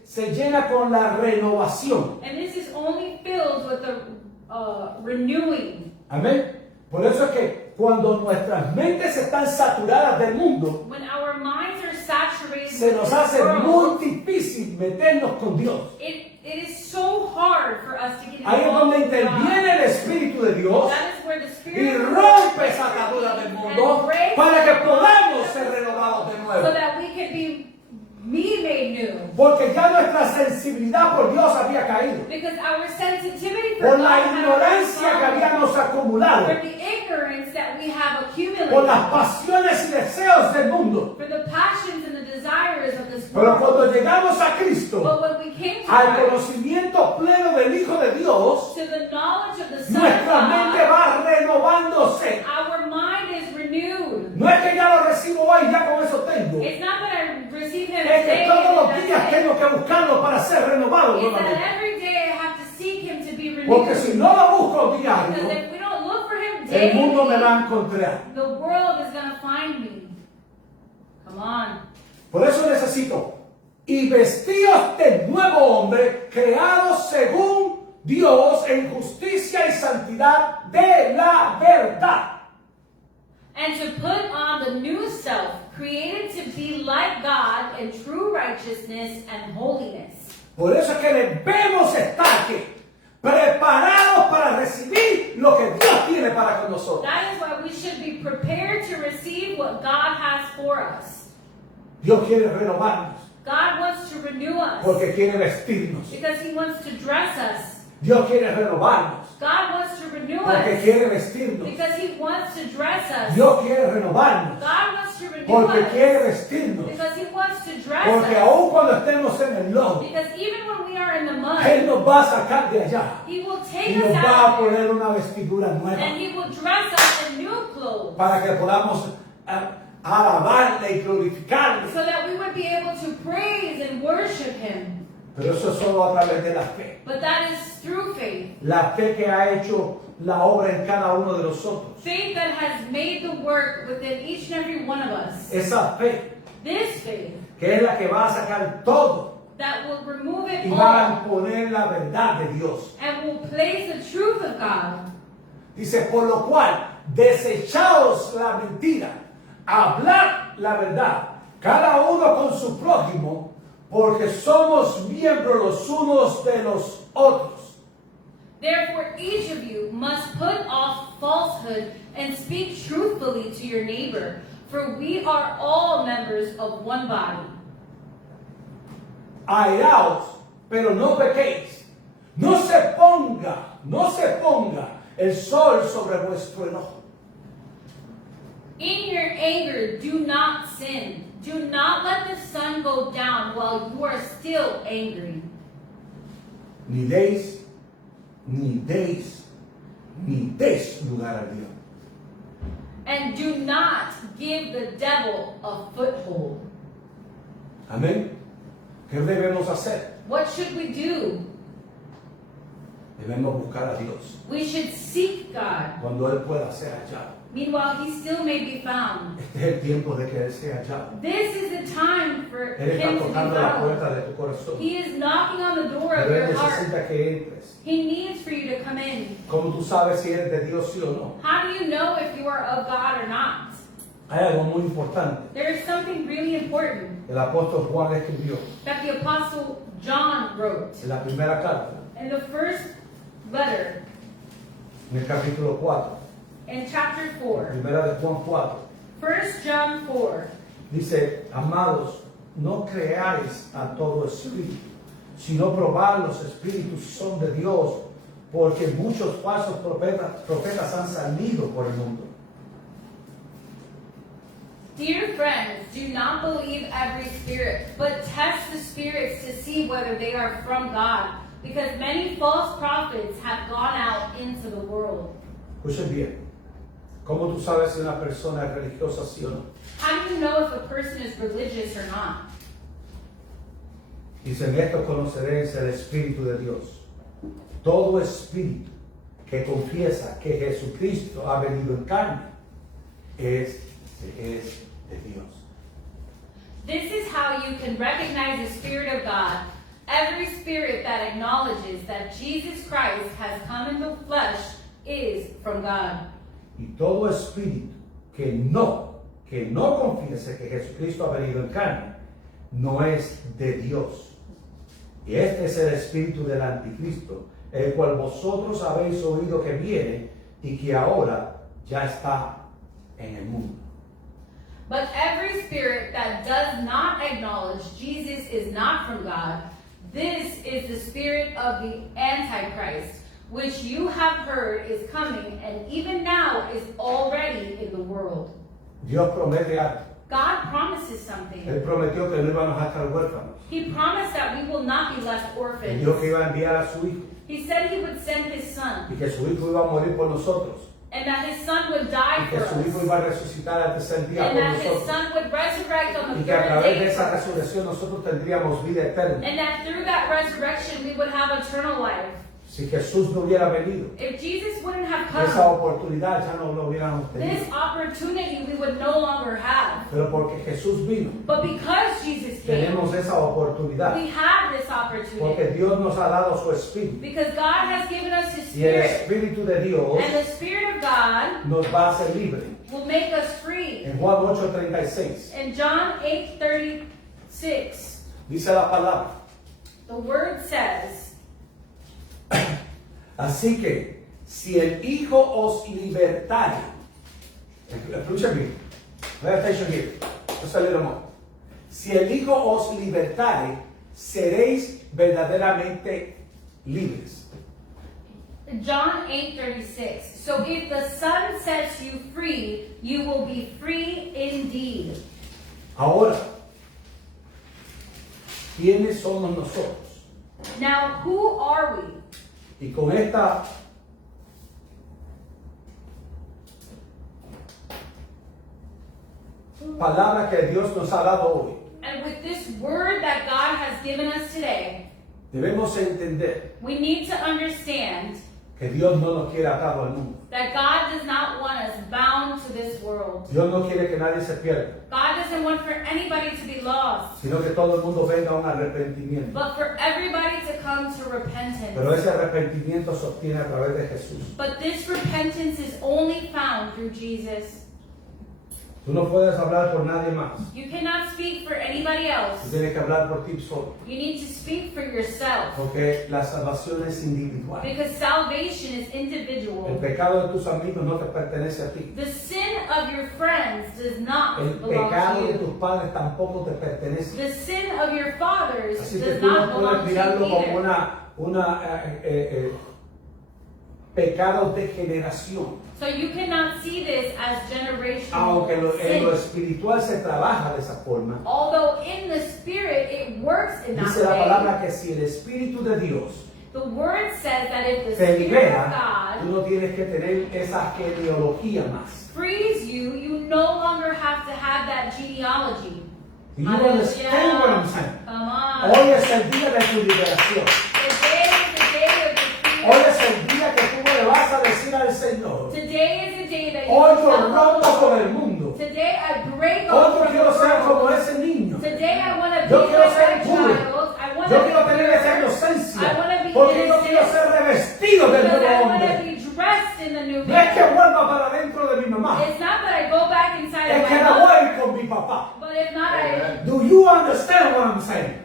se llena con la renovación. And this is only filled with the renewing. Amén. Por eso es que cuando nuestras mentes están saturadas del mundo, When our minds are saturated se with nos this hace world, muy difícil meternos con Dios. it is so hard for us to get Ahí es involved donde with God. interviene el Espíritu de Dios That is where the y Spirit of rompe God esa atadura del and mundo breaks para que the podamos bonds ser renovados de so nuevo. that we can be made new. Porque ya nuestra sensibilidad por Dios había caído. Because our sensitivity for Por God la has ignorancia que fallen. habíamos acumulado. For the ignorance that we have accumulated. Por las pasiones y deseos del mundo. For the passions and the desires of this Pero world. cuando llegamos a Cristo, But when we came to al Christ, conocimiento pleno del Hijo de Dios, to the knowledge of the Son of nuestra mente God, va renovándose. our mind is renewed. No es que ya lo recibo hoy, ya con eso tengo. It's not that I receive Him Es que today. todos los and días that's it. tengo que buscarlo para ser renovado It's nuevamente. that every day I have to seek Him to be renewed. Porque si no lo busco Because diario, if we don't look for Him el mundo me va a daily, encontrar. the world is going to find me. Come on. Por eso necesito y vestíos del nuevo hombre, creados según Dios en justicia y santidad de la verdad. And to put on the new self, created to be like God in true righteousness and holiness. Por eso es que debemos estar aquí, preparados para recibir lo que Dios tiene para con nosotros. That is why we should be prepared to receive what God has for us. Dios quiere renovarnos, God wants to renew us porque quiere vestirnos. because He wants to dress us. Dios quiere renovarnos, God wants to renew porque us quiere vestirnos. because He wants to dress us. Dios quiere renovarnos, God wants to renew porque us quiere vestirnos. because He wants to dress Porque us. aun cuando estemos en el lodo, Because even when we are in the Él mud, nos va a sacar de allá He will y take nos us va a out there, poner una vestidura and nueva He will dress us in new clothes para que podamos alabarle y glorificarle. so that we would be able to praise and worship Him. Pero eso es solo a través de la fe. But that is through faith. La fe que ha hecho la obra en cada uno de nosotros. Faith that has made the work within each and every one of us. Esa fe This faith que es la que va a sacar todo that will remove y it va all a poner la verdad de Dios. and will place the truth of God. Dice, por lo cual, desechaos la mentira, hablad la verdad, cada uno con su prójimo, porque somos miembros los unos de los otros. Therefore, each of you must put off falsehood and speak truthfully to your neighbor, for we are all members of one body. Airaos, pero no pequéis. No se ponga el sol sobre vuestro enojo. In your anger, do not sin. Do not let the sun go down while you are still angry. Ni deis ni des lugar al diablo. And do not give the devil a foothold. Amén. ¿Qué debemos hacer? What should we do? Debemos buscar a Dios We should seek God. cuando Él pueda ser hallado. Meanwhile, he still may be found. Este es el tiempo de que Él sea hallado. This is the time for Él está him to be tocando la found. puerta de tu corazón. He is knocking on the door of Pero Él your heart. necesita que entres. He needs for you to come in. ¿Cómo tú sabes si eres de Dios sí o no? How do you know if you are of God or not? Hay algo muy importante. There is something really important El apóstol Juan escribió that the Apostle John wrote en la primera carta, in the first letter en el capítulo 4, in chapter 4. primera de Juan 4. 1 John 4. Dice, amados, no creáis a todo espíritu, sino probad los espíritus son de Dios, porque muchos falsos profetas han salido por el mundo. Dear friends, do not believe every spirit, but test the spirits to see whether they are from God, because many false prophets have gone out into the world. Escuchen bien, ¿cómo tú sabes si una persona es religiosa sí o no? How do you know if a person is religious or not? Dicen, esto conoceréis el Espíritu de Dios. Todo espíritu que confiesa que Jesucristo ha venido en carne es de Dios. This is how you can recognize the Spirit of God. Every spirit that acknowledges that Jesus Christ has come in the flesh is from God. Y todo espíritu que no confiese que Jesucristo ha venido en carne no es de Dios. Y este es el espíritu del anticristo, el cual vosotros habéis oído que viene y que ahora ya está en el mundo. But every spirit that does not acknowledge Jesus is not from God. This is the spirit of the Antichrist, which you have heard is coming and even now is already in the world. Dios promete algo. God promises something. Él prometió que no íbamos a estar huérfanos. He promised that we will not be left Él orphans. dijo que iba a enviar a su hijo He said he would send his son y que su hijo iba a morir por nosotros and that his son would y die que for su hijo us. iba a resucitar al tercer día And por that his nosotros son would resurrect on y the que a third través de day. esa for us. resurrección nosotros tendríamos vida eterna. And that through that resurrection we would have eternal life. Si Jesús no hubiera venido, If Jesus wouldn't have esa come, oportunidad ya no lo hubiéramos this tenido. opportunity we would no longer have. Pero porque Jesús vino, But because Jesus came, tenemos esa oportunidad. we have this Porque opportunity. Dios nos ha dado su Espíritu. Because God has given us His Y el Spirit. Espíritu de Dios And the Spirit of God nos va a hacer libres. will make us free. En Juan 8:36 In John 8:36, dice la palabra. the word says, Así que, si el Hijo os libertare, escuchen bien, pay attention here, just a little more. Si el Hijo os libertare, seréis verdaderamente libres. John 8:36. So if the Son sets you free, you will be free indeed. Ahora, ¿quiénes somos nosotros? Now, who are we? Y con esta palabra que Dios nos ha dado hoy, And with this word that God has given us today, debemos entender we need to understand que Dios no nos quiere atado al mundo. that God does not want us bound to this world. Dios no quiere que nadie se pierda, God doesn't want for anybody to be lost, sino que todo el mundo venga a un arrepentimiento. but for everybody to come to repentance. Pero ese arrepentimiento se obtiene a través de Jesús. But this repentance is only found through Jesus. Tú no puedes hablar por nadie más. You cannot speak for anybody Tú else. tienes que hablar por ti solo. You need to speak for yourself. Porque la salvación es individual. Because salvation is El individual. pecado de tus amigos no te pertenece a ti. The sin of your friends does not El belong pecado to de you. tus padres tampoco te pertenece. The sin of your fathers Así que does tú no not puedes belong to mirarlo you como either. pecado de generación. So you cannot see this as generational Aunque en lo sin. espiritual se trabaja de esa forma. Although in the spirit it works in Dice that la way. palabra que si el Espíritu de Dios The word says that if the te Spirit libera, of God Tú no tienes que tener esa genealogía más. frees you, you no longer have to have that genealogy. Do you understand what I'm saying? Come on. Hoy es el día de tu liberación. Today is the day of your Hoy freedom. es el día que tú le vas a decir al Señor. Today is the day that you Hoy yo tell the rompo Lord, con el mundo. today I break Hoy off yo from the quiero ser como world. ese niño. Today I want to be Yo quiero like ser that puro. child. I want Yo to quiero tener esa be inocencia. I wanna be Porque yo innocent. quiero ser revestido del because nuevo I want to hombre. be dressed in the new No es que man. vuelva para dentro de mi mamá. It's not that I go back inside Es of que my me mother, voy con mi papá. but if not, Do you understand what I'm saying?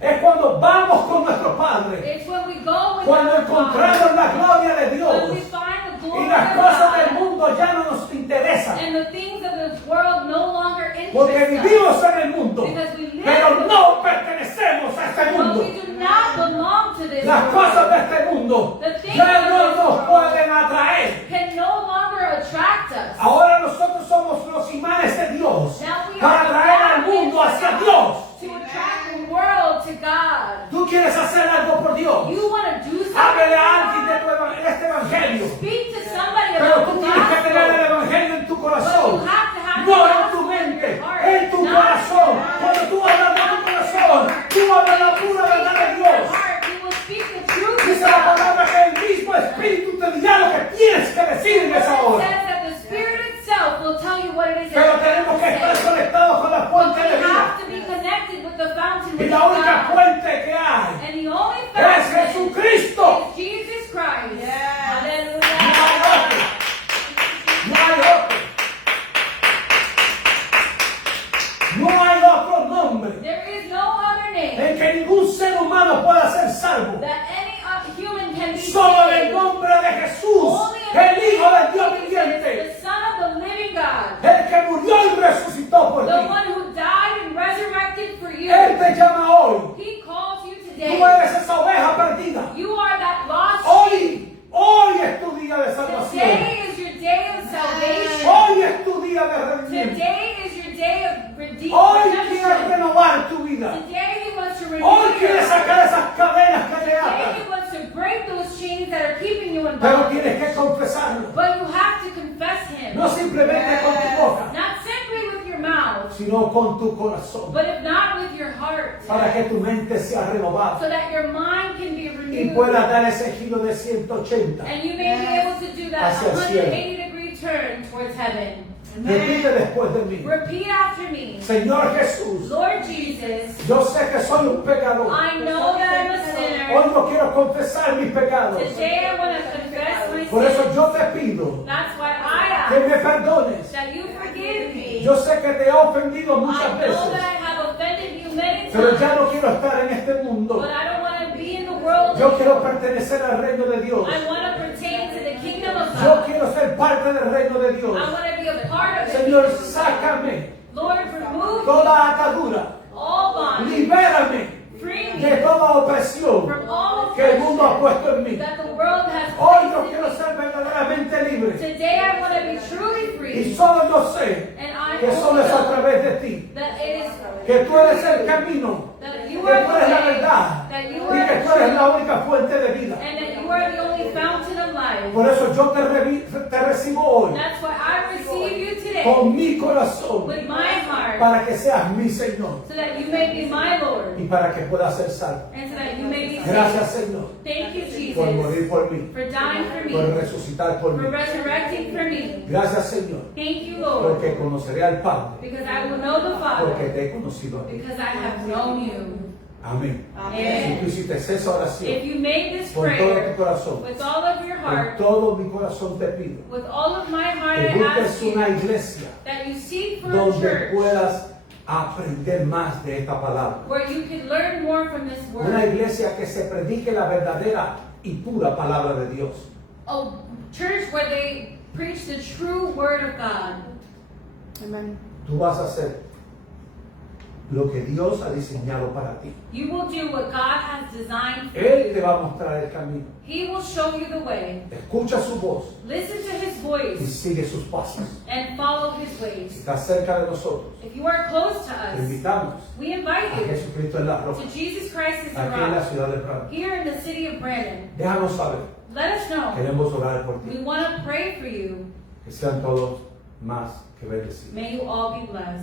Es cuando vamos con nuestro Padre. it's when we go with Cuando our Father, encontramos la gloria de when we Dios. find the Y glory las of cosas del God, mundo ya no nos interesan. and the things of this world no longer interest Porque us. vivimos en el mundo. Because we live Pero in the no pertenecemos a este But mundo. we do not belong to this Las world. cosas de este mundo The things ya of no this nos world pueden atraer. can no longer attract us. Ahora nosotros somos los imanes de Dios Now we para are traer al mundo hacia Dios. to attract the world to God. Tú quieres hacer algo por Dios. You want to do something Háblele a for alguien de God. este evangelio. Speak to somebody Pero about tú the tienes que tener el gospel. evangelio en tu But corazón. you have to have No the en tu gospel in mente, your heart. en tu Not corazón. in your heart. Cuando tú hablas de tu corazón, tú hablas la pura verdad de Dios. You will speak the truth of Dice la God. palabra que el mismo Espíritu te dirá lo que tienes que decir en esa It hora. says that the Spirit itself will tell you what it is Pero that you tenemos que have estar to say. conectados con la But fuente we de vida. have to be connected with the fountain Y which la is única God. fuente que hay And the only es fountain Jesucristo. is Jesus Christ. Yes. Hallelujah. No hay otro. No hay otro nombre There is no other name en que ningún ser humano pueda ser salvo. that any human can be Solo en el saved. nombre de Jesús, Only in el the Hijo del name Dios of Jesus, viviente, the Son of the living God, el que murió y resucitó por the ti. one who died and resurrected for you. Él te llama hoy. He calls you Tú today. eres esa oveja perdida. You are that lost sheep. Hoy es tu día de salvación. Today is your day of salvation. Hoy es tu día de redimiento. Today is your day of Hoy quieres redemption. renovar tu vida. Today he wants to renew Hoy your quieres life. sacar esas cadenas que te Today atan. he wants to break those chains that are keeping you in Pero bondage. tienes que confesarlo. But you have to confess him. No simplemente con tu boca, Not simply with your mouth, sino con tu corazón. but if not with your heart. Para que tu mente sea renovada. So that your mind can be Y renewed. puedas dar ese giro de 180. And you may be able to do that Hacia el cielo. 180-degree turn towards heaven. Repite después de mí. Repeat after me. Señor Jesús, Lord Jesus, yo sé que soy un pecador. I know that I'm a sinner. Hoy no quiero confesar mis pecados. Today I want to confess my Por eso sins. yo te pido That's why I que ask me perdones. that you forgive me. Yo sé que te he ofendido I muchas know veces, that I have offended you many pero times, ya no quiero estar en este mundo. but I don't want to be in the world. Yo quiero pertenecer al reino de Dios. I want to pertain to the kingdom of Yo God. quiero ser parte del reino de Dios. I want to be a part of it. Señor, sácame Lord, remove toda atadura. all bondage. Libérame Free de me toda opresión from all que el mundo ha oppression puesto en mí. that the world has Hoy yo placed quiero in me. ser verdaderamente libre. Today I want to be truly Y free. solo yo sé And I que solo es a know través de ti. that it is Que tú eres el camino. that Que you tú are eres la the way, verdad. that you Y are que the tú eres truth, la única fuente de vida. and that you are the only fountain of life. Por eso yo te recibo hoy That's why I receive you today con mi corazón with my heart, para que seas mi Señor so that you may be my Lord, y para que puedas ser salvo. and so that you may be Gracias, saved. Señor, Thank you, por Jesus, morir por mí, for dying for por me, resucitar por for mí. resurrecting for me. Gracias, Señor, Thank you, Lord, porque conoceré al Padre, because I will know the porque Father, te he conocido a ti. because I have known you. Amén. Si Amen. tú hiciste esa oración If you made this con todo tu prayer corazón, with all of your con heart, todo mi corazón te pido with all of my heart, que I busques ask you una iglesia that you seek for a donde church puedas aprender más de esta palabra. where you can learn more from this Una word. iglesia que se predique la verdadera y pura palabra de Dios. A church where they preach the true word of God. Amen. Tú vas a hacer lo que Dios ha diseñado para ti. You will do what God has designed for Él te you. va a mostrar el camino. He will show you the way. Escucha su voz Listen to His y voice sigue sus pasos. and follow His Si ways. estás cerca de nosotros, If you are close to te us, invitamos we a invite you Jesucristo en la roca, to Jesus Christ is the aquí en la rock, ciudad de Prado. here in the city of Brandon. Déjanos saber. Let us know. Queremos orar por We ti. want to pray for you. Que sean todos más que bendecidos. May you all be blessed.